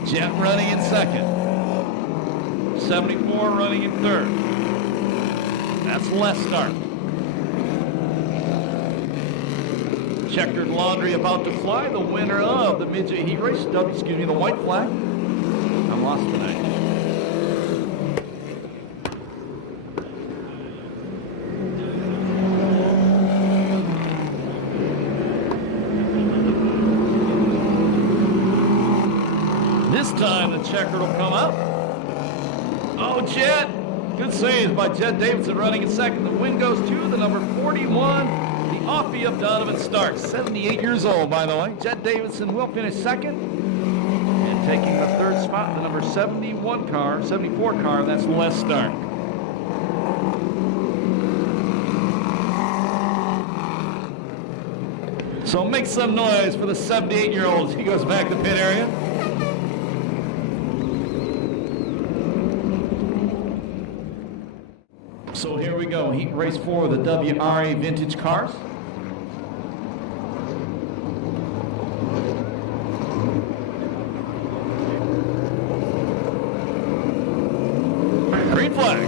Jet running in second. 74 running in third. That's Les Stark. Checkered laundry about to fly. The winner of the midget heat race, the white flag. I'm lost tonight. This time the checkered will come up. Oh, Jet. Good save by Jet Davidson running in second. The win goes to the number 41, the Offie of Donovan Stark. 78 years old, by the way. Jet Davidson will finish second. And taking the third spot, the number 74 car, that's Les Stark. So make some noise for the 78-year-old as he goes back to the pit area. So here we go, heat race 4 of the WRA vintage cars. Green flag.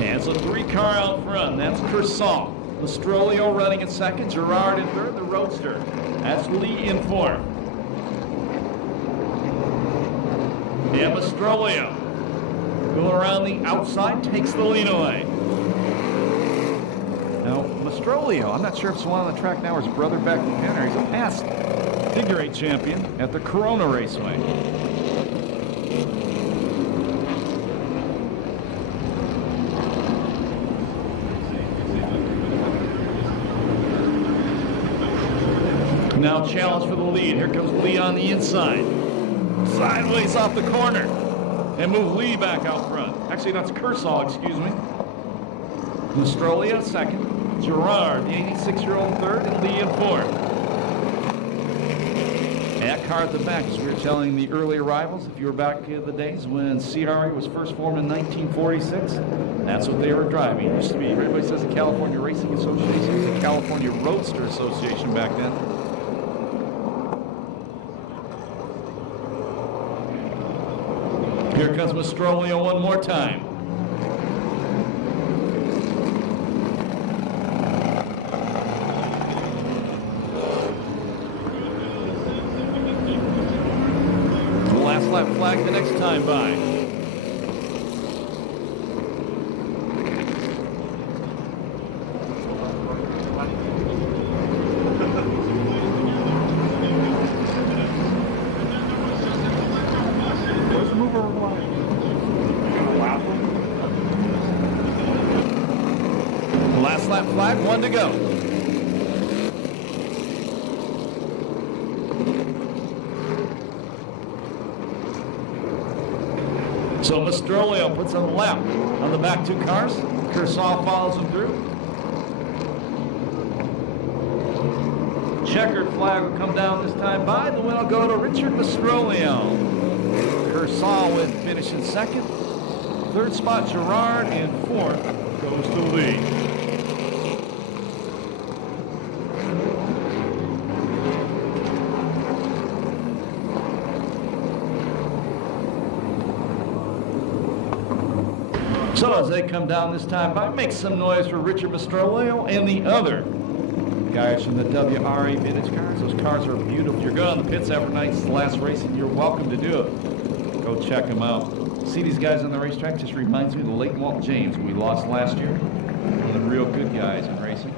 And so 3 car out front, that's Kershaw. Mastrolio running in second, Gerard in third, the Roadster. That's Lee in fourth. And Mastrolio, going around the outside, takes the lead away. Now, Mastrolio, I'm not sure if it's one on the track now or his brother back in Canada. He's a past figure 8 champion at the Corona Raceway. Now challenge for the lead. Here comes Lee on the inside. Sideways off the corner and move Lee back out front. Actually, that's Kershaw, excuse me. Mastrolio second, Gerard, the 86-year-old third, and Lee in fourth. That car at the back, as we were telling the early arrivals, if you were back in the days when CRA was first formed in 1946, that's what they were driving. It used to be, everybody says the California Racing Association, it was the California Roadster Association back then. Here comes Mastrolio one more time. The last lap flag the next time by. Last lap flag, 1 to go. So Mastrolio puts on a lap on the back 2 cars. Kershaw follows him through. Checkered flag will come down this time by. The win will go to Richard Mastrolio. Kershaw would finish in second. Third spot, Gerard, and fourth goes to Lee. So as they come down this time by, make some noise for Richard Mastrolio and the other guys from the WRA vintage cars. Those cars are beautiful. If you're going on the pits after night's last race, and you're welcome to do it. Go check them out. See these guys on the racetrack just reminds me of the late Walt James we lost last year. One of the real good guys in racing.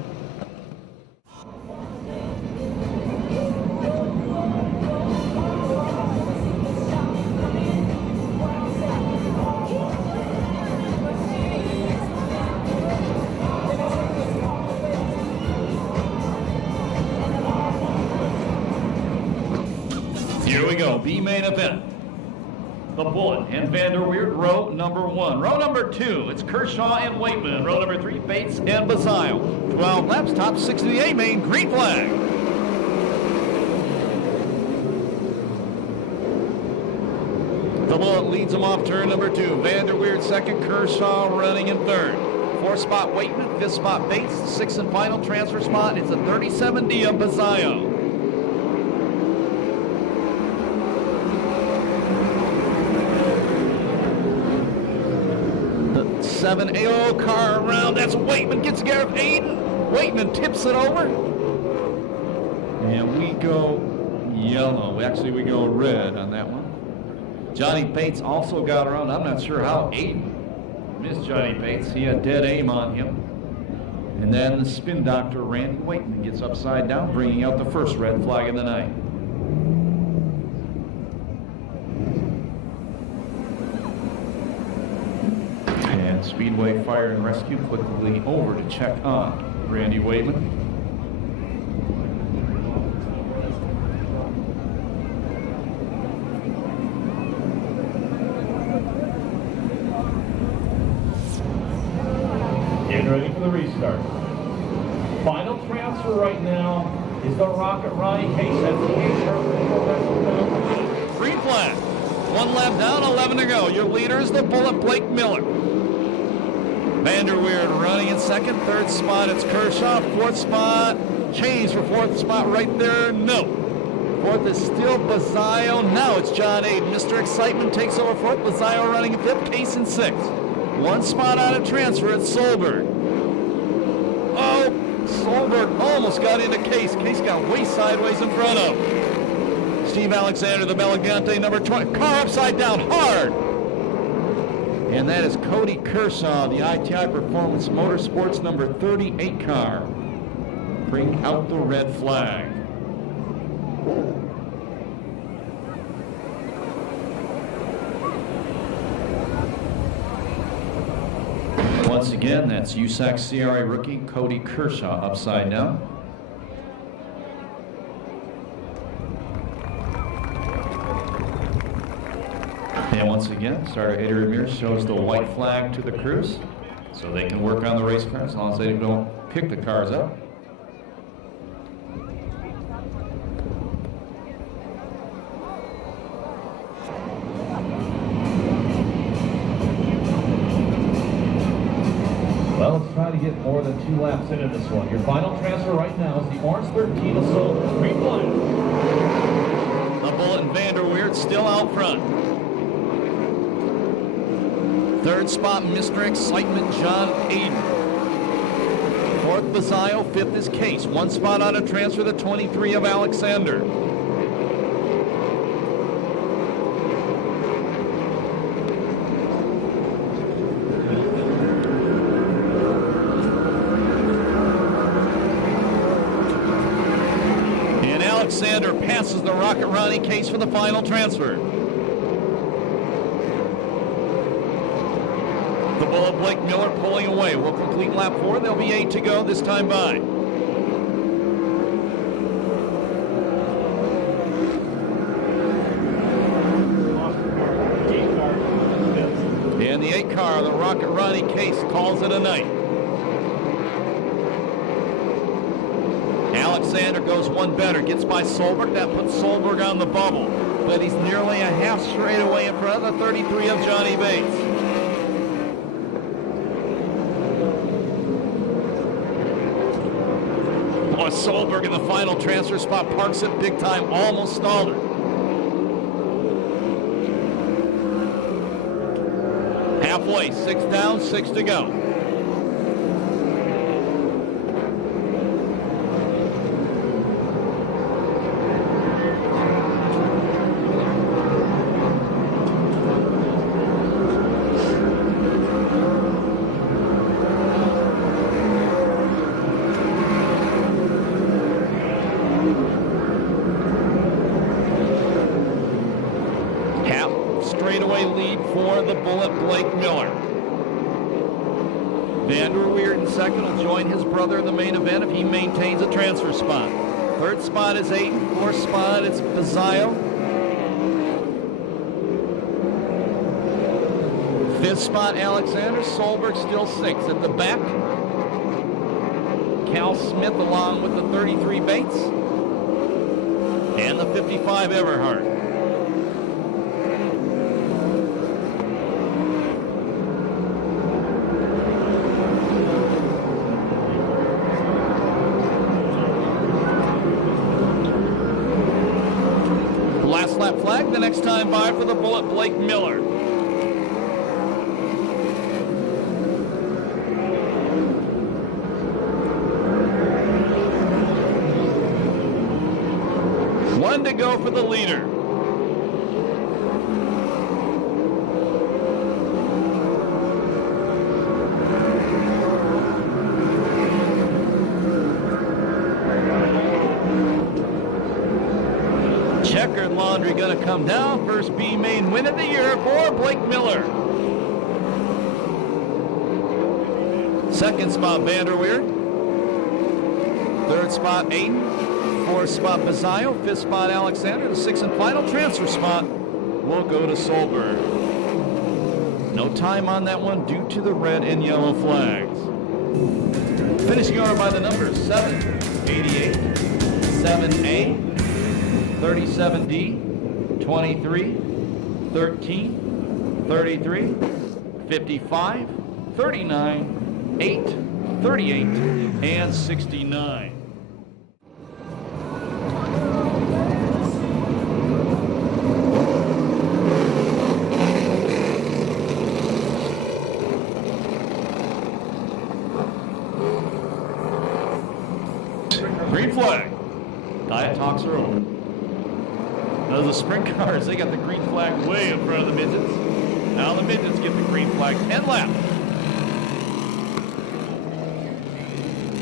Here we go, the main event. The Bullet and Vanderweerd, row number 1. Row number 2, it's Kershaw and Waitman. Row number 3, Bates and Bazile. 12 laps, top 6 of the A main, green flag. The Bullet leads them off turn number 2. Vanderweerd second, Kershaw running in third. 4th spot, Waitman. 5th spot, Bates. 6th and final transfer spot, it's a 37D of Bazile. 7. AO car around. That's Waitman. Gets together with Aiden. Waitman tips it over. And we go yellow. Actually, we go red on that one. Johnny Bates also got around. I'm not sure how Aiden missed Johnny Bates. He had dead aim on him. And then the spin doctor, Randy Waitman, gets upside down, bringing out the first red flag of the night. And Speedway Fire and Rescue quickly over to check on Randy Waitman. Getting ready for the restart. Final transfer right now is the Rocket Ronnie Case. That's the Green flag. 1 lap down, 11 to go. Your leader is the Bullet, Blake Miller. Vanderweerd running in second. Third spot, it's Kershaw. Fourth spot, change for fourth spot right there. No. Fourth is still Bazio. Now it's John Aiden. Mr. Excitement takes over fourth. Bazio running in fifth. Case in sixth. 1 spot out of transfer at Solberg. Oh, Solberg almost got into Case. Case got way sideways in front of. Steve Alexander, the Belagante, number 20. Car upside down, hard. And that is Cody Kershaw, the ITI Performance Motorsports number 38 car. Bring out the red flag. Once again, that's USAC CRA rookie Cody Kershaw upside down. And once again, starter Eddie Ramirez shows the white flag to the crews so they can work on the race cars as long as they don't pick the cars up. Well, let's try to get more than 2 laps into this one. Your final transfer right now is the orange 13 of Solberg. Green flag. The Bullet and Vanderweerd still out front. Third spot, Mr. Excitement, John Aiden. Fourth, Bazio. Fifth is Case. 1 spot out of transfer, the 23 of Alexander. And Alexander passes the Rocket Ronnie Case for the final transfer. The Bullet, Blake Miller pulling away. Will complete lap 4. There'll be 8 to go this time by. And the 8 car, the Rocket Ronnie Case, calls it a night. Alexander goes 1 better, gets by Solberg. That puts Solberg on the bubble. But he's nearly a half straight away in front of the 33 of Johnny Bates. Solberg in the final transfer spot parks it big time, almost stalled her. Halfway, 6 down, 6 to go. Straightaway lead for the Bullet, Blake Miller. Vanderweerd in second will join his brother in the main event if he maintains a transfer spot. Third spot is Aiden. Fourth spot, it's Bazio. Fifth spot, Alexander. Solberg still 6th. At the back, Cal Smith along with the 33 Bates and the 55 Everhart. Last lap flag the next time by for the Bullet, Blake Miller. One to go for the leader. Checkered laundry going to come down. First B main win of the year for Blake Miller. Second spot, Vanderweer. Third spot, Aiden. Fourth spot, Bazayo. Fifth spot, Alexander. The sixth and final transfer spot will go to Solberg. No time on that one due to the red and yellow flags. Finishing order by the numbers 7, 88, 7A, 37D, 23, 13, 33, 55, 39, 8, 38, and 69. Green flag. Diet talks are over. Now the sprint cars, they got the green flag way in front of the midgets. Now the midgets get the green flag. 10 laps.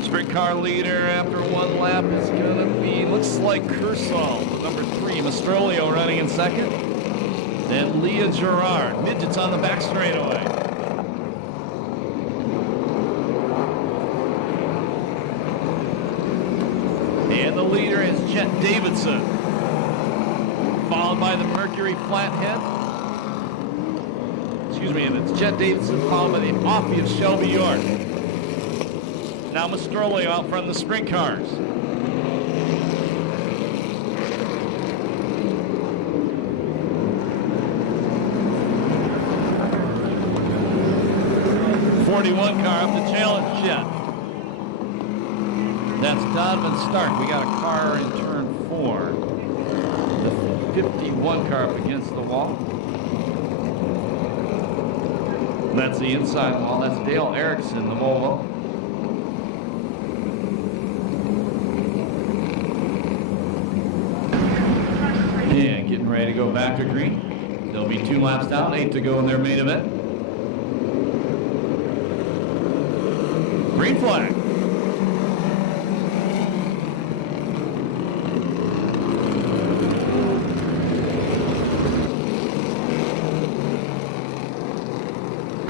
Sprint car leader after one lap is going to be, looks like Kersall, number 3. Mastrolio running in second. Then Leah Gerard. Midgets on the back straightaway. And the leader is Jet Davidson, followed by the Mercury Flathead. Excuse me, and it's Jet Davidson, followed by the Offie of Shelby York. Now Mastrolio out front of the sprint cars. '41 car up to challenge Jet. That's Donovan Stark. We got a car in turn 4. The 51 car up against the wall. That's the inside wall. That's Dale Erickson, the Volvo. And getting ready to go back to green. They'll be 2 laps down, 8 to go in their main event. Green flag.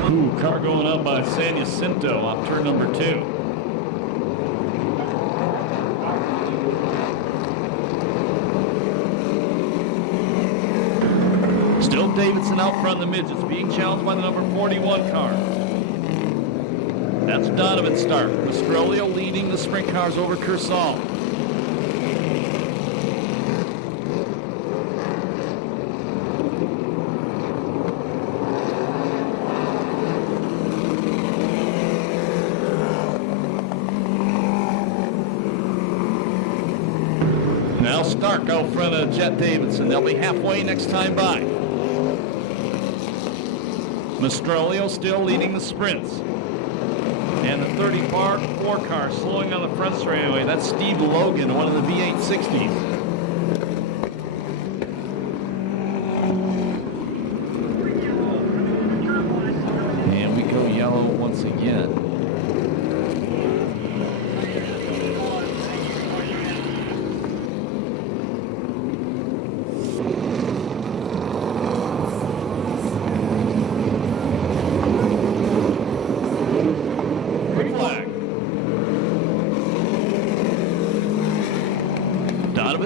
Ooh, car going up by San Jacinto off turn number 2. Still Davidson out front of the midgets, being challenged by the number 41 car. That's Donovan Stark. Mastrolio leading the sprint cars over Kersall. Now Stark out front of Jet Davidson. They'll be halfway next time by. Mastrolio still leading the sprints. And the 34 car slowing on the front straightaway. That's Steve Logan, one of the V860s. And we go yellow once again.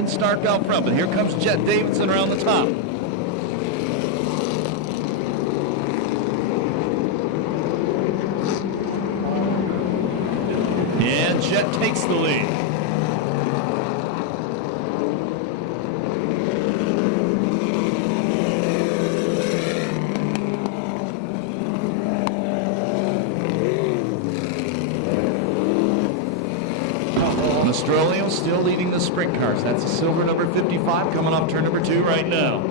Stark out front, but here comes Jet Davidson around the top. And Jet takes the lead. Mastrolio still leading the sprint cars. That's a silver number 55 coming off turn number 2 right now.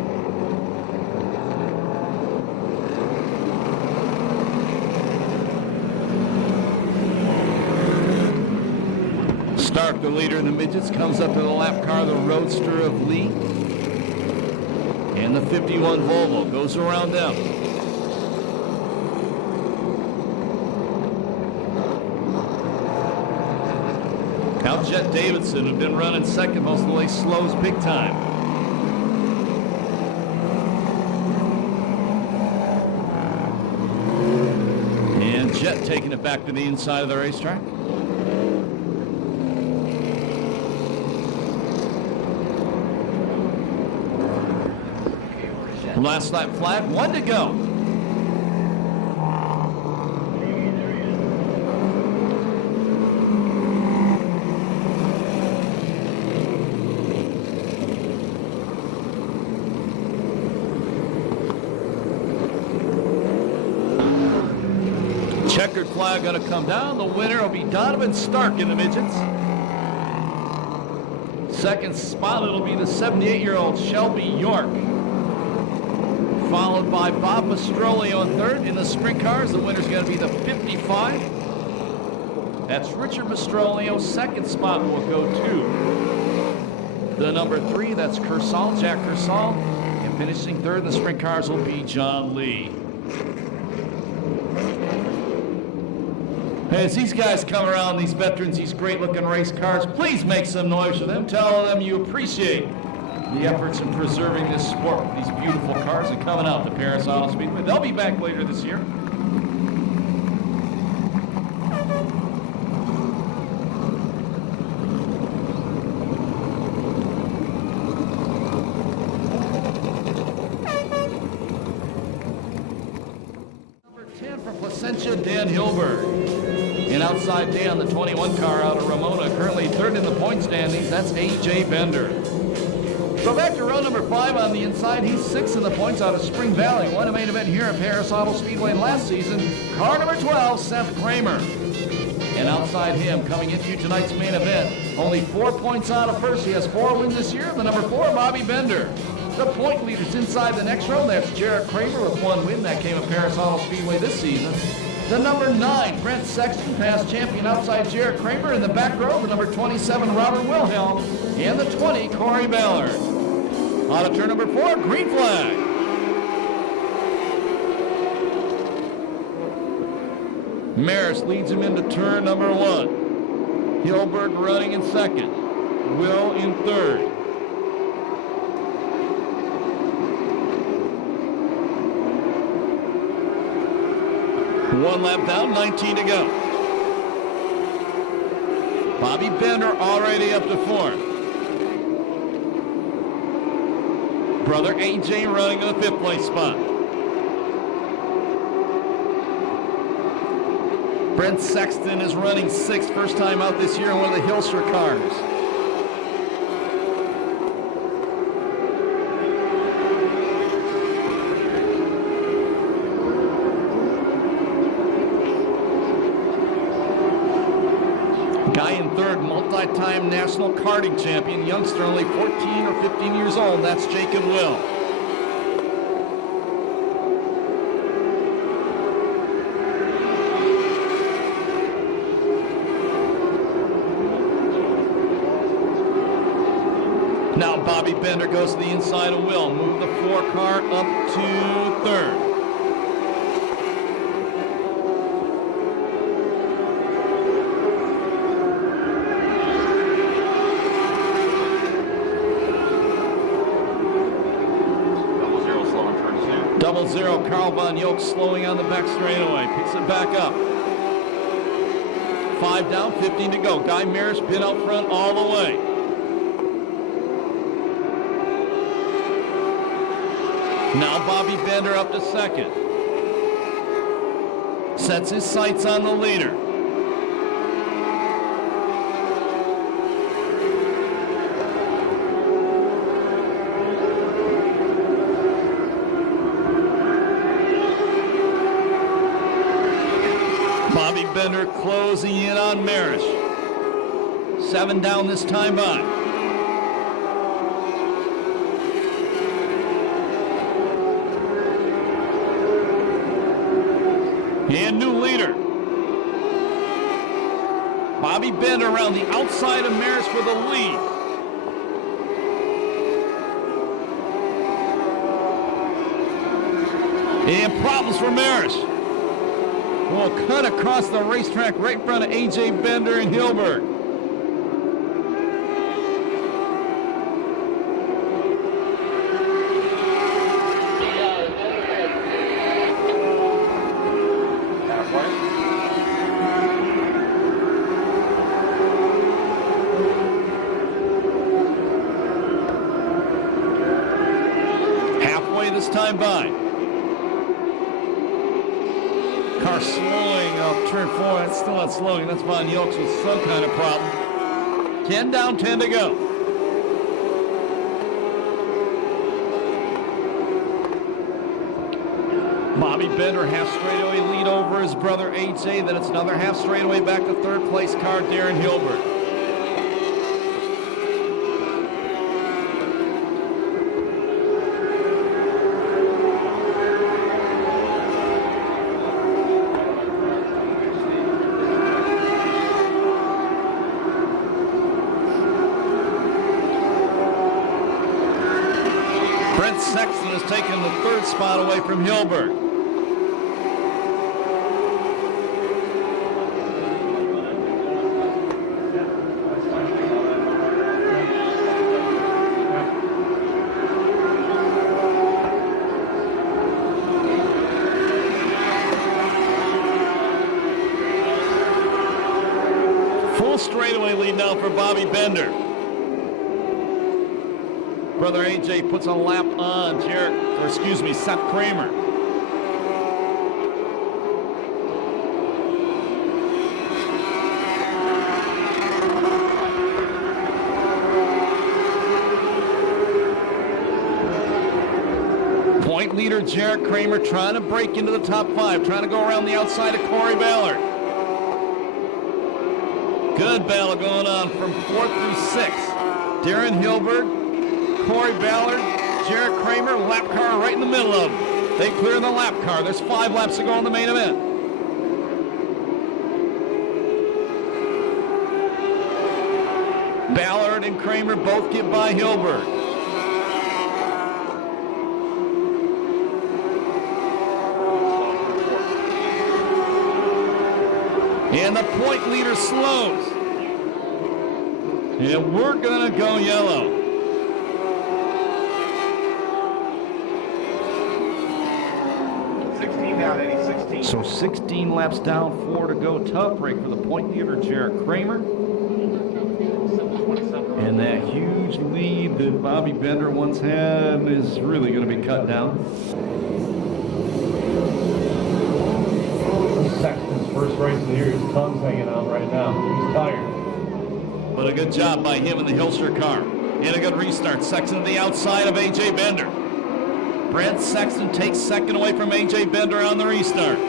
Stark, the leader in the midgets, comes up to the lap car, the Roadster of Lee. And the 51 Volvo goes around them. Now Jet Davidson, who've been running second most of the way, slows big time. And Jet taking it back to the inside of the racetrack. Last lap flag, 1 to go. Checkered flag going to come down. The winner will be Donovan Stark in the midgets. Second spot, it'll be the 78-year-old Shelby York. Followed by Bob Mastrolli on third. In the sprint cars, the winner's going to be the 55. That's Richard Mastrolio. Second spot will go to the number 3. That's Kersal, Jack Kersal. And finishing third in the sprint cars will be John Lee. As these guys come around, these veterans, these great-looking race cars, please make some noise for them. Tell them you appreciate the efforts in preserving this sport with these beautiful cars and coming out to Perris Auto Speedway. They'll be back later this year. Number 10 from Placentia, Dan Hilberg. And outside Dan, the 21 car out of Ramona, currently third in the point standings. That's A.J. Bender. So back to row number 5 on the inside. He's 6th in the points out of Spring Valley. Won a main event here at Perris Auto Speedway last season. Car number 12, Seth Kramer. And outside him, coming into tonight's main event, only 4 points out of first. He has 4 wins this year. The number 4, Bobby Bender. The point leaders inside the next row. That's Jared Kramer with 1 win. That came at Perris Auto Speedway this season. The number 9, Brent Sexton, past champion outside Jared Kramer. In the back row, the number 27, Robert Wilhelm. And the 20, Corey Ballard. On to turn number 4, green flag. Maris leads him into turn number 1. Hilberg running in second. Will in third. One lap down, 19 to go. Bobby Bender already up to 4th. Brother AJ running in the 5th place spot. Brent Sexton is running 6th, first time out this year in one of the Hilscher cars. Guy in third, multi-time national karting champion, youngster, only 14 or 15 years old. That's Jacob Will. Now Bobby Bender goes to the inside of Will. Move the 4 car up to third. Double zero, Carl Von Yoke slowing on the back straightaway. Picks it back up. 5 down, 15 to go. Guy Maris been out front all the way. Now Bobby Bender up to second. Sets his sights on the leader. Bobby Bender closing in on Maris. 7 down this time by. And new leader. Bobby Bender around the outside of Maris for the lead. And problems for Maris. Will cut across the racetrack right in front of A.J. Bender and Hilbert. Halfway this time by. Car slowing off turn 4. That's still not slowing. That's Von Yelks with some kind of problem. 10 down, 10 to go. Bobby Bender half straightaway lead over his brother AJ. Then it's another half straightaway back to third place car Darren Hilbert. Sexton has taken the third spot away from Hilbert. Full straightaway lead now for Bobby Bender. Brother AJ puts a lap on Seth Kramer. Point leader Jarrett Kramer trying to break into the top 5, trying to go around the outside of Corey Ballard. Good battle going on from 4th through 6th. Darren Hilbert, Corey Ballard, Jarrett Kramer, lap car right in the middle of them. They clear the lap car. There's 5 laps to go in the main event. Ballard and Kramer both get by Hilbert. And the point leader slows. And we're going to go yellow. So 16 laps down, 4 to go. Tough break for the point leader, Jarrett Kramer. And that huge lead that Bobby Bender once had is really going to be cut down. Sexton's first race of the year. His tongue's hanging out right now. He's tired. But a good job by him in the Hilster car. And a good restart. Sexton to the outside of A.J. Bender. Brent Sexton takes second away from A.J. Bender on the restart.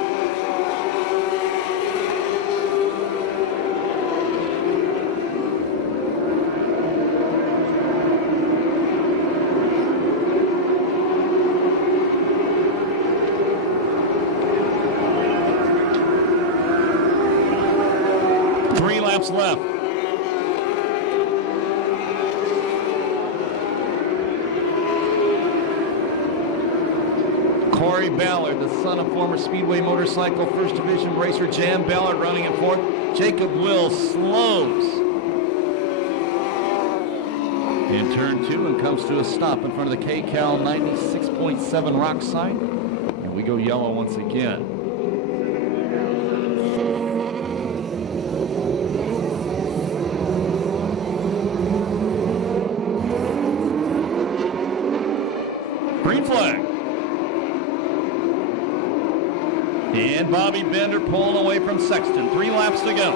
Left. Corey Ballard, the son of former Speedway motorcycle first division racer Jan Ballard, running in 4th. Jacob Will slows in turn 2 and comes to a stop in front of the KCal 96.7 rock sign. And we go yellow once again. Green flag. And Bobby Bender pulling away from Sexton. 3 laps to go.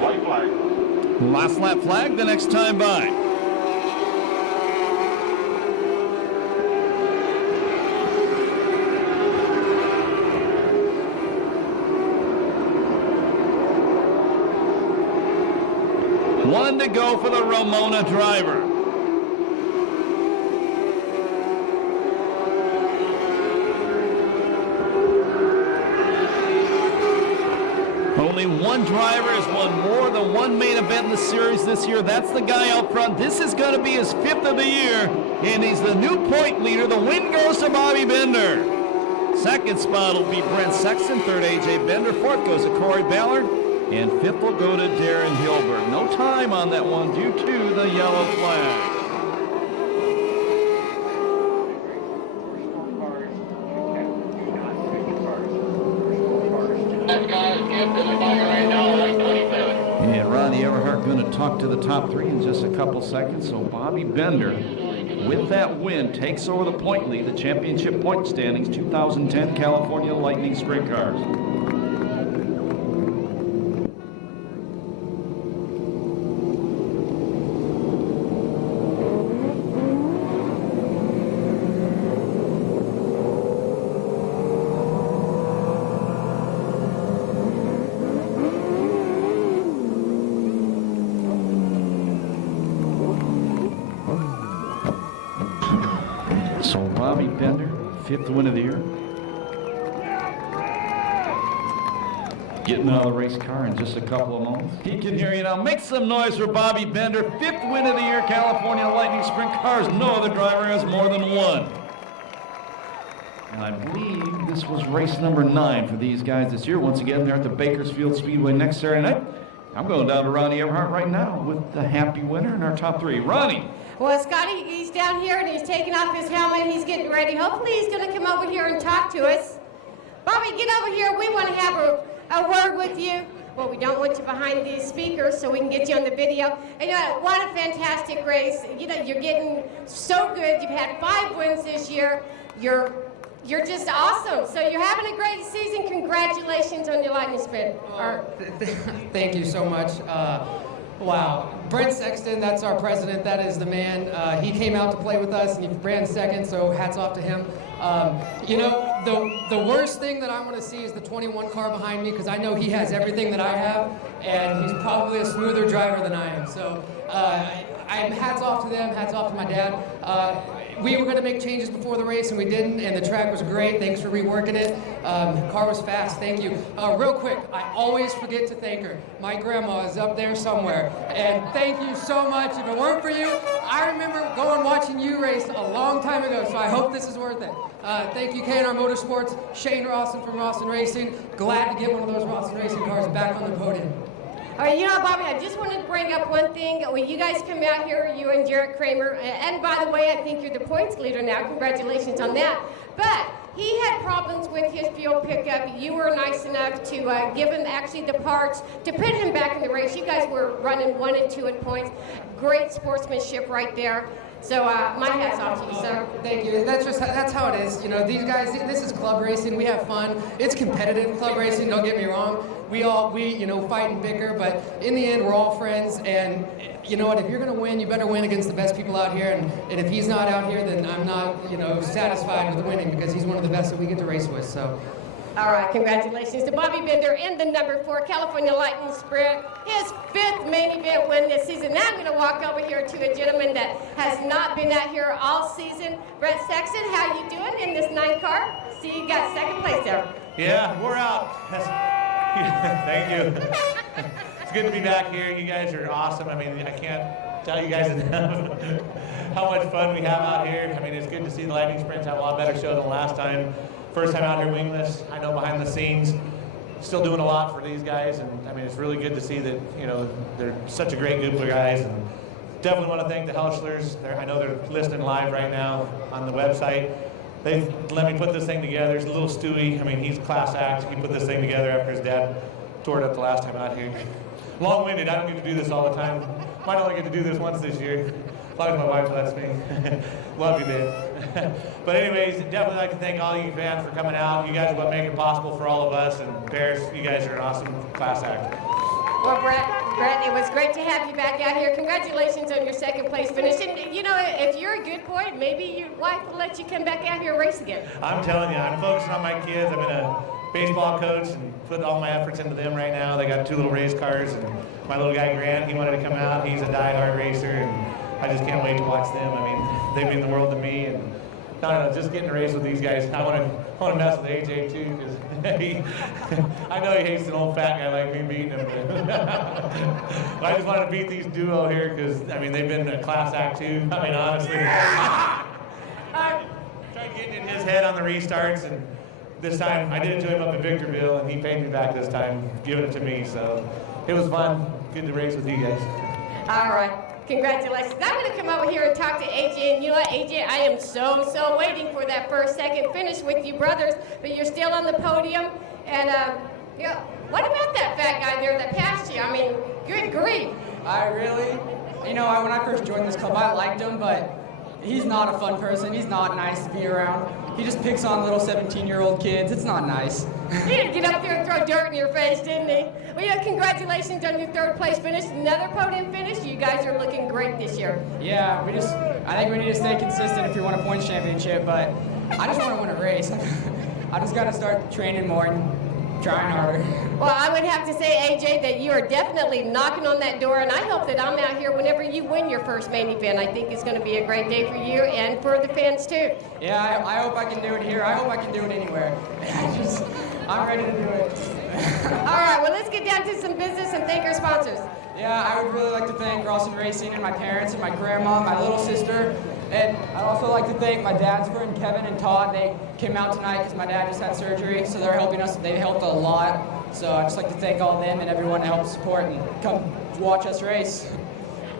White flag. Last lap flag the next time by. to go for the Ramona driver. Only one driver has won more than one main event in the series this year. That's the guy out front. This is going to be his 5th of the year, and he's the new point leader. The win goes to Bobby Bender. Second spot will be Brent Sexton. Third, A.J. Bender. Fourth goes to Corey Ballard. And fifth will go to Darren Hilbert. No time on that one due to the yellow flag. And Ronnie Everhart going to talk to the top 3 in just a couple seconds. So Bobby Bender, with that win, takes over the point lead, the championship point standings, 2010 California Lightning Sprint Cars. So Bobby Bender, 5th win of the year. Getting out of the race car in just a couple of moments. He can hear you now. Make some noise for Bobby Bender. 5th win of the year, California Lightning Sprint Cars. No other driver has more than one. And I believe this was race number 9 for these guys this year. Once again, they're at the Bakersfield Speedway next Saturday night. I'm going down to Ronnie Everhart right now with the happy winner in our top 3. Ronnie. Well, Scotty, he's down here and he's taking off his helmet. He's getting ready. Hopefully he's going to come over here and talk to us. Bobby, get over here. We want to have a word with you. Well, we don't want you behind these speakers so we can get you on the video. And what a fantastic race. You know, you're getting so good. You've had 5 wins this year. You're just awesome. So you're having a great season. Congratulations on your Lightning Sprint. Thank you so much. Wow. Brent Sexton, that's our president. That is the man. He came out to play with us, and he ran second, so hats off to him. You know, the worst thing that I want to see is the 21 car behind me, because I know he has everything that I have, and he's probably a smoother driver than I am. So I'm hats off to them, hats off to my dad. We were going to make changes before the race, and we didn't, and the track was great. Thanks for reworking it. The car was fast. Thank you. Real quick, I always forget to thank her. My grandma is up there somewhere, and thank you so much. If it weren't for you, I remember going watching you race a long time ago, so I hope this is worth it. Thank you, K&R Motorsports, Shane Rawson from Rawson Racing. Glad to get one of those Rawson Racing cars back on the podium. All right, you know, Bobby, I just wanted to bring up one thing. When you guys come out here, you and Jarrett Kramer, and by the way, I think you're the points leader now. Congratulations on that. But he had problems with his fuel pickup. You were nice enough to give him actually the parts to put him back in the race. You guys were running 1 and 2 at points. Great sportsmanship right there. So my hat's off to you, sir. Thank you. That's how it is. You know, these guys, this is club racing. We have fun. It's competitive club racing, don't get me wrong. We you know, fight and bicker, but in the end, we're all friends. And you know what, if you're going to win, you better win against the best people out here. And if he's not out here, then I'm not, you know, satisfied with winning, because he's one of the best that we get to race with, so. All right, congratulations to Bobby Bender in the number 4 California Lightning Sprint, his 5th main event win this season. Now I'm going to walk over here to a gentleman that has not been out here all season. Brent Sexton, how you doing in this 9 car? See, you got 2nd place there. Yeah, we're out. Thank you. It's good to be back here. You guys are awesome. I mean, I can't tell you guys enough how much fun we have out here. I mean, it's good to see the Lightning Sprints have a lot better show than last time. First time out here wingless. I know behind the scenes, still doing a lot for these guys, and I mean, it's really good to see that, you know, they're such a great group of guys. And definitely want to thank the Helschlers. I know they're listening live right now on the website. They let me put this thing together. There's a little Stewie. I mean, he's a class act. He put this thing together after his dad tore it up the last time out here. Long-winded. I don't get to do this all the time. Might only get to do this once this year. As long as my wife lets me. Love you, babe. But anyways, definitely like to thank all you fans for coming out. You guys are what make it possible for all of us. And Perris, you guys are an awesome class act. Well, Brett, it was great to have you back out here. Congratulations on your 2nd place finish. And, you know, if you're a good boy, maybe your wife will let you come back out here and race again. I'm telling you, I'm focusing on my kids. I've been a baseball coach and put all my efforts into them right now. They got 2 little race cars, and my little guy Grant, he wanted to come out. He's a die-hard racer, and I just can't wait to watch them. I mean, they mean the world to me, and I don't know, just getting to race with these guys. I want to mess with AJ too, because I know he hates an old fat guy like me beating him. But I just wanted to beat these duo here, because I mean they've been a class act too. I mean honestly, I tried getting in his head on the restarts, and this time I did it to him up in Victorville, and he paid me back this time, giving it to me. So it was fun. Good to race with you guys. All right. Congratulations. I'm going to come over here and talk to AJ. And you know what, AJ, I am so waiting for that first, second finish with you brothers. But you're still on the podium. And, yeah, what about that fat guy there that passed you? I mean, good grief. I really, you know, when I first joined this club, I liked him, but he's not a fun person. He's not nice to be around. He just picks on little 17-year-old kids. It's not nice. He didn't get up there and throw dirt in your face, didn't he? Well, yeah, congratulations on your 3rd place finish. Another podium finish. You guys are looking great this year. Yeah, I think we need to stay consistent if you want a points championship, but I just want to win a race. I just got to start training more and trying harder. Well, I would have to say, AJ, that you are definitely knocking on that door, and I hope that I'm out here whenever you win your first main event. I think it's going to be a great day for you and for the fans, too. Yeah, I hope I can do it here. I hope I can do it anywhere. I'm ready to do it. All right, well, let's get down to some business and thank our sponsors. Yeah, I would really like to thank Rawson Racing and my parents and my grandma, my little sister. And I'd also like to thank my dad's friend, Kevin and Todd. They came out tonight because my dad just had surgery, so they're helping us. They helped a lot. So I'd just like to thank all of them and everyone that helped support and come watch us race.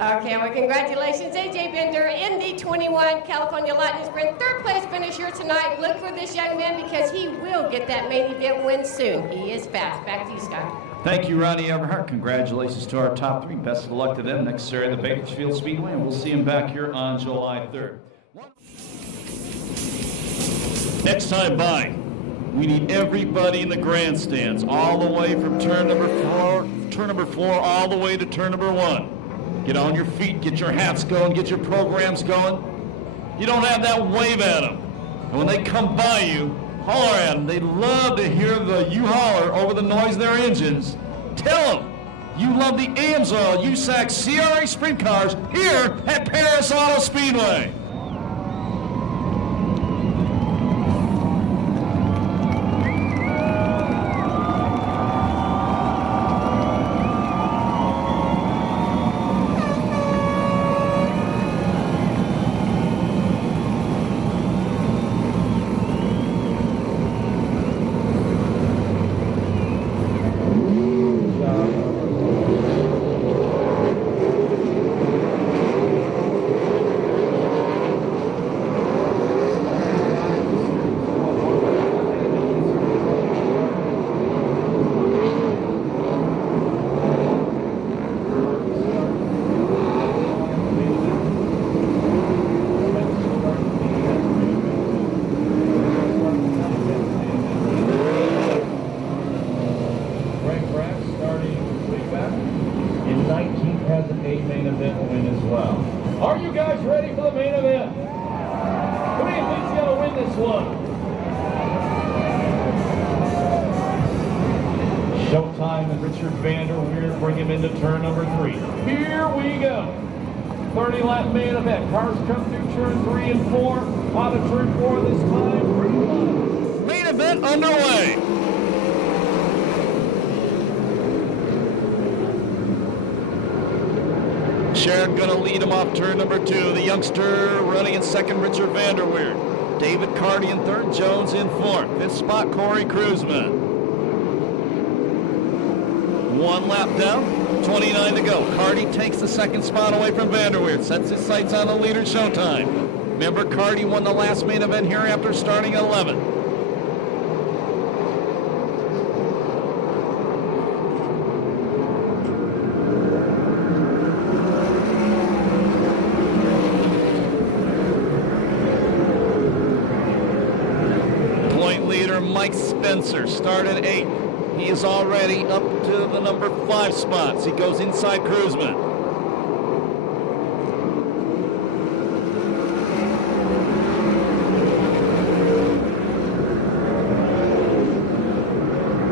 Okay, well, congratulations, AJ Bender in the 21 California Lightning Sprint. 3rd place finisher tonight. Look for this young man because he will get that main event win soon. He is fast. Back to you, Scott. Thank you, Ronnie Everhart. Congratulations to our top 3. Best of luck to them next Saturday at the Bakersfield Speedway, and we'll see them back here on July 3rd. Next time by, we need everybody in the grandstands, all the way from turn number 4, all the way to turn number 1. Get on your feet, get your hats going, get your programs going. You don't have that, wave at them. And when they come by you, holler at them. They love to hear you holler over the noise of their engines. Tell them you love the AMSOIL USAC CRA sprint cars here at Perris Auto Speedway. Are you guys ready for the main event? Who do you think's going to win this one? Showtime and Richard Vander Weir bring him into turn number 3. Here we go. 30-lap main event. Cars come through turn 3 and 4. Out of turn 4 this time. Main event underway. Sharon gonna lead him off turn number 2. The youngster running in second, Richard Vander Weir. David Carty in third, Jones in fourth. Fifth spot, Corey Kruzman. 1 lap down, 29 to go. Carty takes the second spot away from Vander Weir. Sets his sights on the leader, Showtime. Remember, Carty won the last main event here after starting 11th. Mike Spencer started 8th. He is already up to the number 5 spots. He goes inside Kruzman.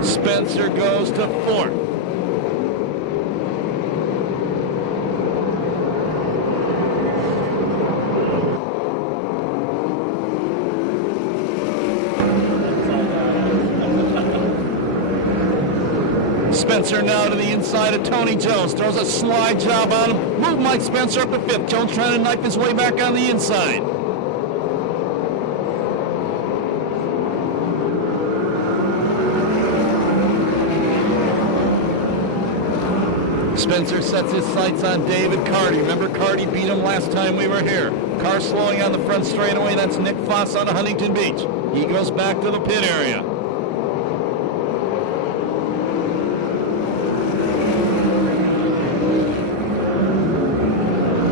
Spencer Spencer goes to fourth. Spencer now to the inside of Tony Jones. Throws a slide job on him. Move Mike Spencer up to fifth. Jones trying to knife his way back on the inside. Spencer sets his sights on David Carty. Remember, Carty beat him last time we were here. Car slowing on the front straightaway. That's Nick Foss out of Huntington Beach. He goes back to the pit area.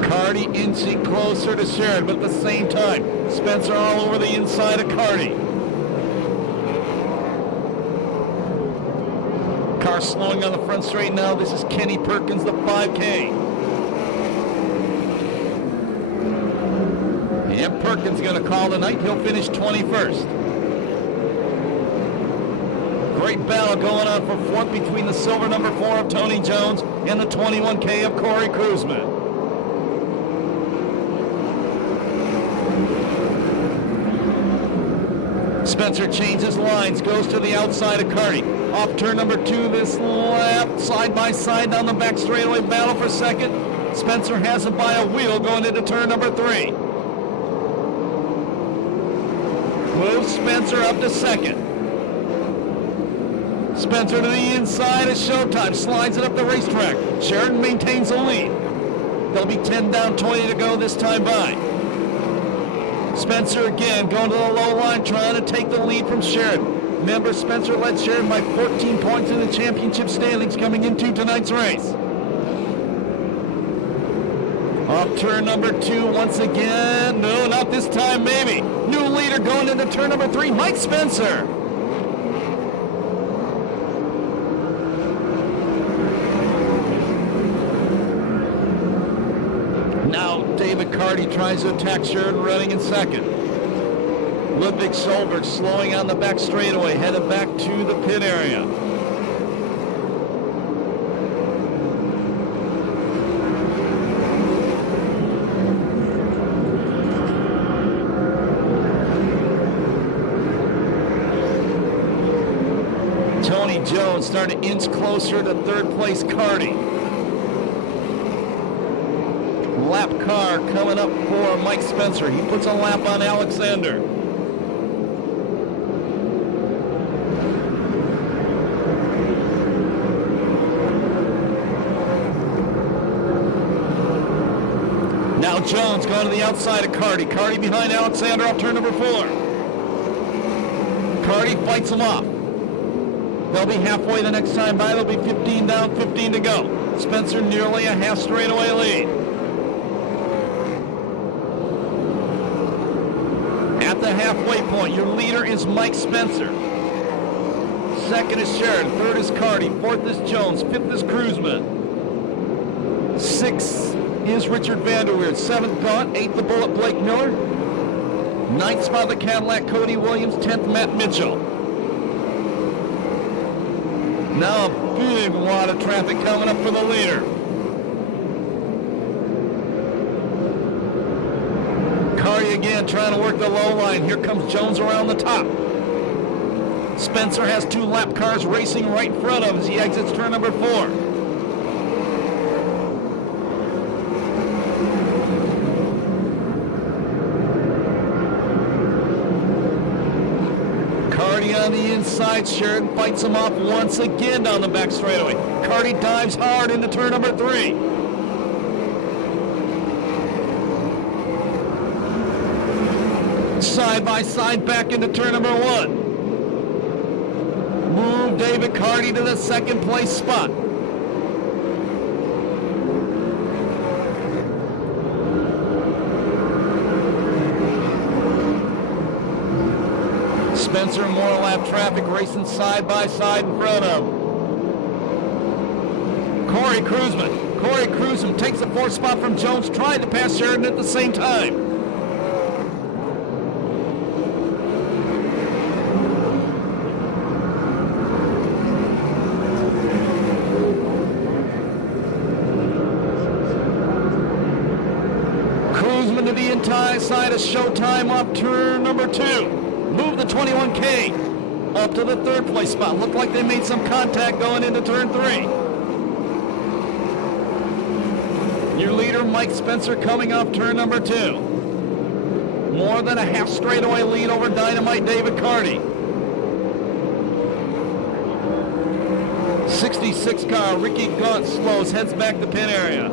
Carty inching closer to Sheridan, but at the same time, Spencer all over the inside of Carty. Car slowing on the front straight now. This is Kenny Perkins, the 5K. And Perkins going to call tonight. He'll finish 21st. Great battle going on for fourth between the silver number 4 of Tony Jones and the 21K of Corey Kruzman. Spencer changes lines, goes to the outside of Carty. Off turn number 2 this lap, side by side down the back straightaway, battle for second. Spencer has it by a wheel going into turn number 3. Moves Spencer up to second. Spencer to the inside of Showtime, slides it up the racetrack. Sheridan maintains the lead. They'll be 10 down, 20 to go this time by. Spencer again going to the low line, trying to take the lead from Sheridan. Remember, Spencer led Sheridan by 14 points in the championship standings coming into tonight's race. Off turn number 2 once again. No, not this time, maybe. New leader going into turn number 3, Mike Spencer. Now David Carty tries to attack Sheridan, running in second. Ludwig Solberg slowing on the back straightaway, headed back to the pit area. Tony Jones starting to inch closer to third place Carty. Lap car coming up for Mike Spencer. He puts a lap on Alexander. Now Jones going to the outside of Carty. Carty behind Alexander off turn number 4. Carty fights him off. They'll be halfway the next time by. They'll be 15 down, 15 to go. Spencer nearly a half straightaway lead. At the halfway point, your leader is Mike Spencer. Second is Sheridan. Third is Carty. Fourth is Jones. Fifth is Kruzman. Sixth is Richard Vanderweerd. Seventh, Gaunt. Eighth, the Bullet, Blake Miller. Ninth spot, the Cadillac, Cody Williams. 10th, Matt Mitchell. Now a big wad of traffic coming up for the leader. Carty again trying to work the low line. Here comes Jones around the top. Spencer has 2 lap cars racing right in front of him as he exits turn number 4. Carty on the inside. Sheridan fights him off once again down the back straightaway. Carty dives hard into turn number 3. Side by side back into turn number 1. Move David Carty to the second place spot. Spencer and more lap traffic racing side by side in front of him. Corey Kruzman takes the 4th spot from Jones, trying to pass Sheridan at the same time. into the inside side of Showtime off turn number 2. Move the 21K up to the third place spot. Looked like they made some contact going into turn 3. Your leader, Mike Spencer, coming off turn number 2. More than a half straightaway lead over Dynamite David Carty. 66 car, Ricky Gaunt slows, heads back to pit area.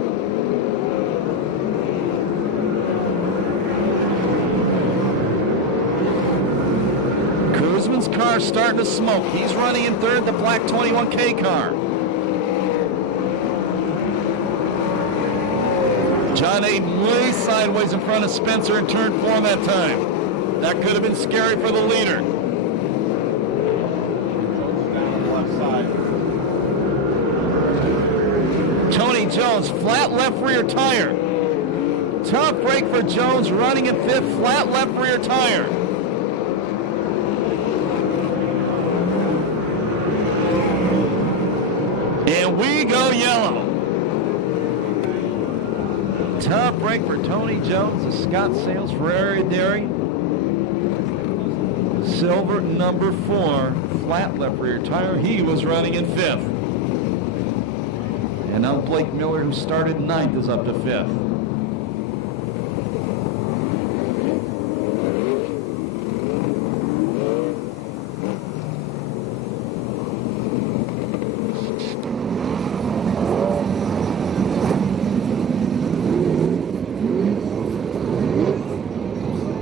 Kuzman's car starting to smoke. He's running in third, the black 21K car. John Aiden way sideways in front of Spencer in turn 4 that time. That could have been scary for the leader. Tony Jones, flat left rear tire. Tough break for Jones, running in 5th, flat left rear tire. And we go yellow. Tough break for Tony Jones, the Scott Sales Ferrari Dairy. Silver number 4, flat left rear tire. He was running in 5th. And now Blake Miller, who started 9th, is up to 5th.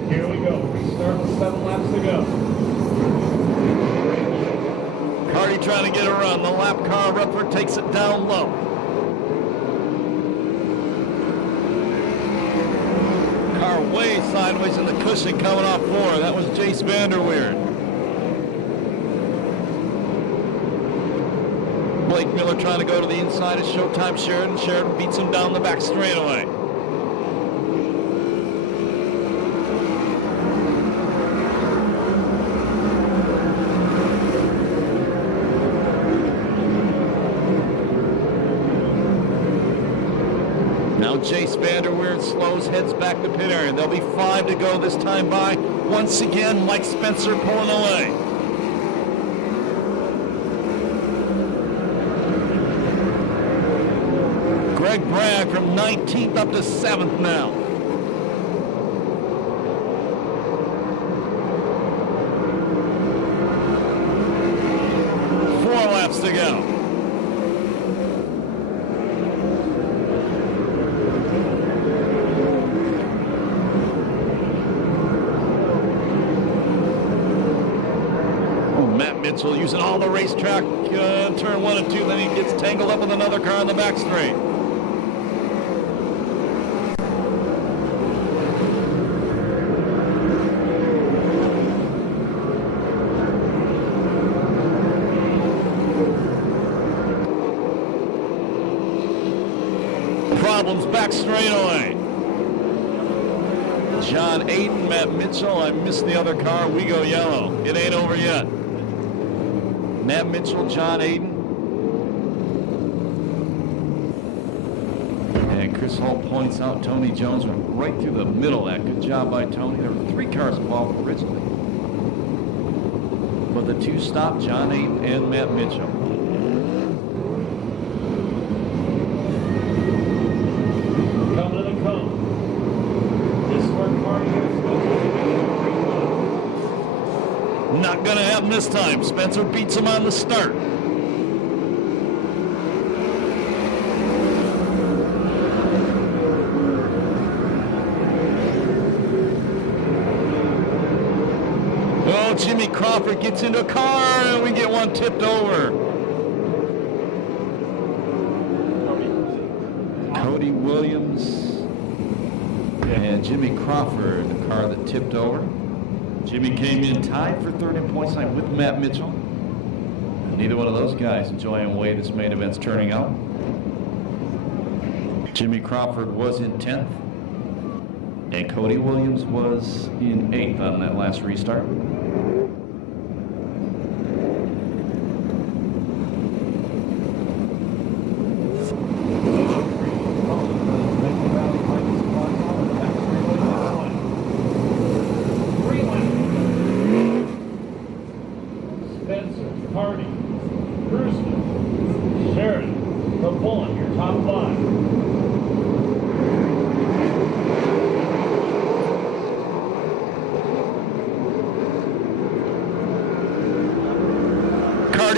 Here we go. Restart with 7 laps to go. Carty trying to get a run. The lap car, Rutherford takes it down low. Car way sideways in the cushion coming off 4. That was Jace Vanderweerd. Blake Miller trying to go to the inside of Showtime Sheridan. Sheridan beats him down the back straightaway. Now Jace Vanderweerd slows, heads back to pit area. There'll be 5 to go this time by. Once again, Mike Spencer pulling away. Greg Bragg from 19th up to 7th now. Four laps to go. Mitchell using all the racetrack, turn 1 and 2, then he gets tangled up with another car on the back straight. Problems back straightaway. John Aiden, Matt Mitchell, I missed the other car, we go yellow. It ain't over yet. Matt Mitchell, John Aiden. And Chris Holt points out Tony Jones went right through the middle of that. Good job by Tony. There were 3 cars involved originally. But the 2 stopped, John Aiden and Matt Mitchell. Coming to the cone. This is where Carty is. Not going to happen this time. Spencer beats him on the start. Oh, Jimmy Crawford gets into a car and we get one tipped over. Cody Williams and Jimmy Crawford, the car that tipped over. Jimmy came in tied for 3rd in points line with Matt Mitchell. Neither one of those guys enjoying the way this main event's turning out. Jimmy Crawford was in 10th, and Cody Williams was in 8th on that last restart.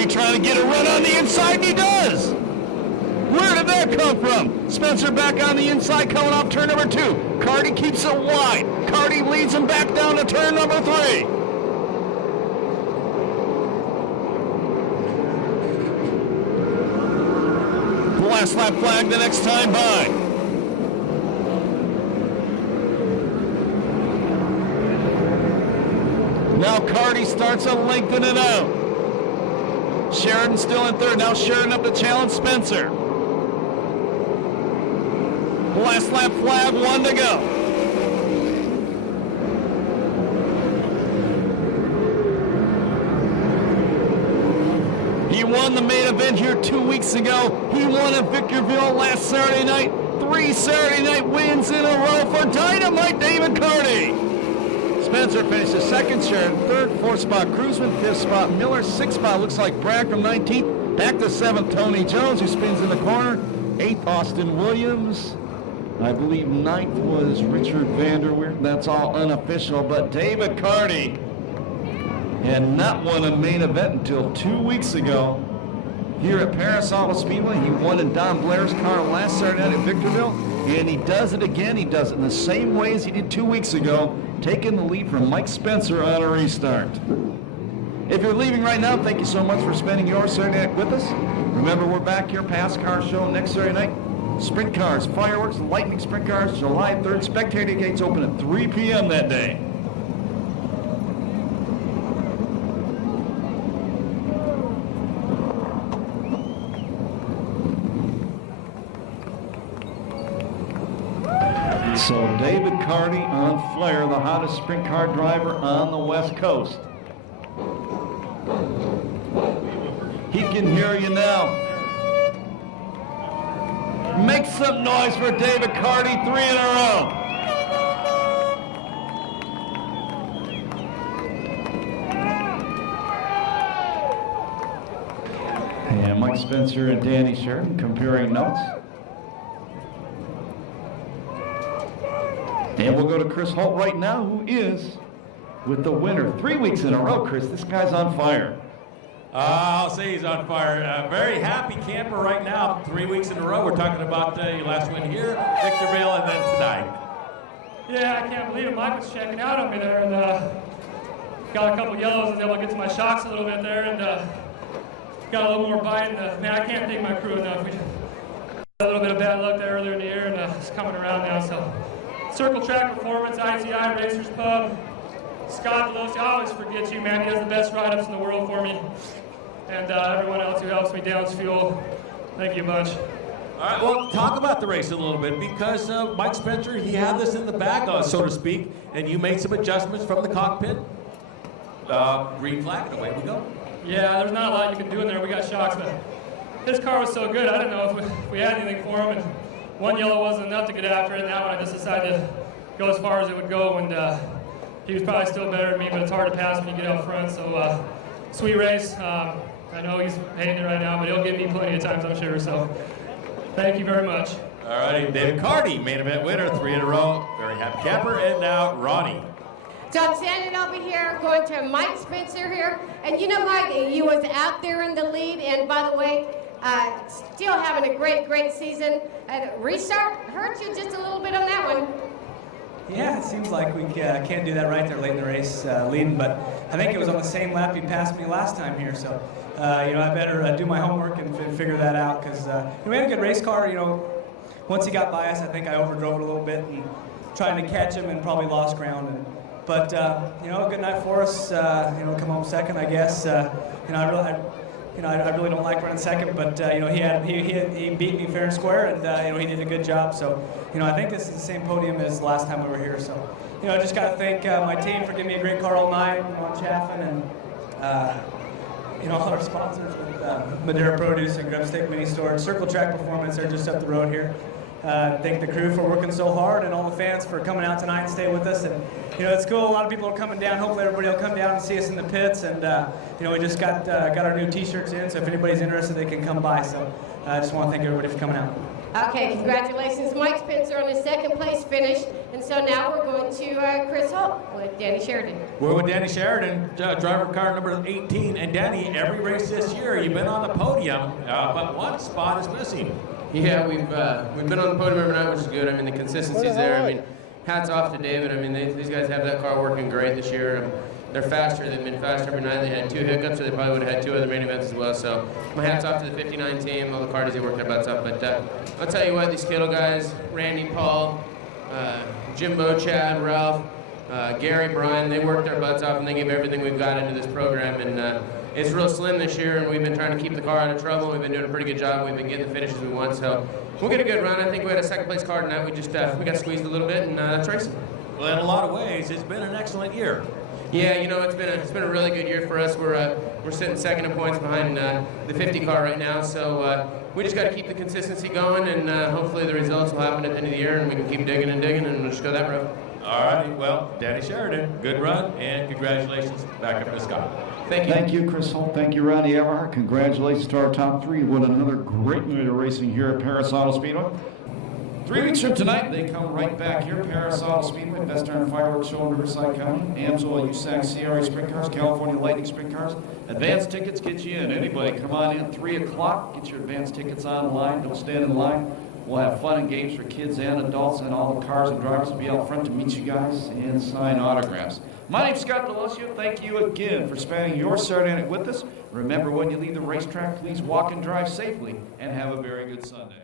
Carty trying to get a run on the inside, and he does. Where did that come from? Spencer back on the inside, coming off turn number 2. Carty keeps it wide. Carty leads him back down to turn number 3. The last lap flag the next time by. Now Carty starts to lengthen it out. Sheridan still in third. Now Sheridan up to challenge Spencer. Last lap flag, 1 to go. He won the main event here 2 weeks ago. He won at Victorville last Saturday night. 3 Saturday night wins in a row for Dynamite David Carty. Spencer finishes second, Sheridan third, 4th spot Cruzman, 5th spot Miller, 6th spot looks like Bragg from 19th. Back to 7th, Tony Jones, who spins in the corner. 8th, Austin Williams. I believe 9th was Richard Vanderweer. That's all unofficial, but David Carty had not won a main event until 2 weeks ago here at Perris Speedway. He won in Don Blair's car last Saturday night at Victorville, and he does it again. He does it in the same way as he did 2 weeks ago, taking the lead from Mike Spencer on a restart. If you're leaving right now, thank you so much for spending your Saturday night with us. Remember, we're back here, Pass Car Show, next Saturday night. Sprint cars, fireworks, lightning sprint cars, July 3rd. Spectator gates open at 3 p.m. that day. So David Carty on Flair, the hottest sprint car driver on the West Coast. He can hear you now. Make some noise for David Carty, 3 in a row. And Mike Spencer and Danny Sheridan comparing notes. And we'll go to Chris Holt right now, who is with the winner 3 weeks in a row. Chris, this guy's on fire. I'll say he's on fire. Very happy camper right now. 3 weeks in a row. We're talking about your last win here, Victorville, and then tonight. Yeah, I can't believe it. Mike was checking out on me there, and got a couple yellows. I was able to get to my shocks a little bit there, and got a little more bite. And man, I can't thank my crew enough. We had a little bit of bad luck there earlier in the year, and it's coming around now. So, Circle Track Performance, ICI, Racers Pub, Scott Delosi, I always forget you, man. He does the best write-ups in the world for me. And everyone else who helps me down fuel, thank you a bunch. All right, well, talk about the race a little bit, because Mike Spencer, he had this in the bag, so to speak, and you made some adjustments from the cockpit. Green flag, and away we go. Yeah, there's not a lot you can do in there. We got shocks, but his car was so good, I didn't know if we had anything for him, and one yellow wasn't enough to get after it, and that one I just decided to go as far as it would go, and he was probably still better than me, but it's hard to pass when you get out front, so sweet race. I know he's hating it right now, but he'll give me plenty of times, I'm sure, so thank you very much. All righty, David Carty, main event winner, 3 in a row. Very happy camper, and now Ronnie. So I'm standing over here, going to Mike Spencer here, and you know, Mike, you was out there in the lead, and by the way, still having a great season. Restart hurt you just a little bit on that one. Yeah, it seems like we can't do that right there late in the race, leading, but I think it was on the same lap he passed me last time here, so I better do my homework and figure that out, because we had a good race car. Once he got by us, I think I overdrove it a little bit and trying to catch him and probably lost ground. But a good night for us. Come home second, I guess. I really don't like running second, but he beat me fair and square, and he did a good job. So I think this is the same podium as the last time we were here. So I just got to thank my team for giving me a great car all night on Chaffin, and all our sponsors with Madeira Produce and Grub Stick Mini Storage, Circle Track Performance. They're just up the road here. Thank the crew for working so hard, and all the fans for coming out tonight and staying with us. And it's cool. A lot of people are coming down. Hopefully, everybody will come down and see us in the pits. And we just got our new T-shirts in, so if anybody's interested, they can come by. So I just want to thank everybody for coming out. Okay, congratulations, Mike Spencer on his second place finish. And so now we're going to Chris Holt with Danny Sheridan. We're with Danny Sheridan, driver car number 18. And Danny, every race this year, you've been on the podium, but one spot is missing. Yeah, we've been on the podium every night, which is good. I mean, the consistency's there. I mean, hats off to David. I mean, these guys have that car working great this year. They're faster. They've been faster every night. They had 2 hiccups, so they probably would have had 2 other main events as well. So my hats off to the 59 team, all the cardies, they worked their butts up. But I'll tell you what, these Kittle guys, Randy, Paul, Jimbo, Chad, Ralph, Gary, Brian, they worked their butts off and they gave everything we've got into this program. And it's real slim this year, and we've been trying to keep the car out of trouble. We've been doing a pretty good job. We've been getting the finishes we want. So we'll get a good run. I think we had a second place car tonight. We just we got squeezed a little bit, and that's racing. Well, in a lot of ways, it's been an excellent year. Yeah, you know, it's been a really good year for us. We're sitting second in points behind the 50 car right now, so we just got to keep the consistency going, and hopefully the results will happen at the end of the year, and we can keep digging, and we'll just go that road. All righty, well, Danny Sheridan, good run, and congratulations back up to Scott. Thank you. Thank you, Chris Holt. Thank you, Randy Everhart. Congratulations to our top 3. What another great night of racing here at Perris Auto Speedway. 3 weeks from tonight, they come right back here. Perris Auto Speedway, Best Darn Fireworks Show in Riverside County, AMSOIL, USAC, CRA Sprint Cars, California Lightning Sprint Cars. Advance tickets get you in. Anybody, come on in. 3 o'clock, get your advance tickets online. Don't stand in line. We'll have fun and games for kids and adults, and all the cars and drivers will be out front to meet you guys and sign autographs. My name's Scott DeLocio. Thank you again for spending your Saturday night with us. Remember, when you leave the racetrack, please walk and drive safely, and have a very good Sunday.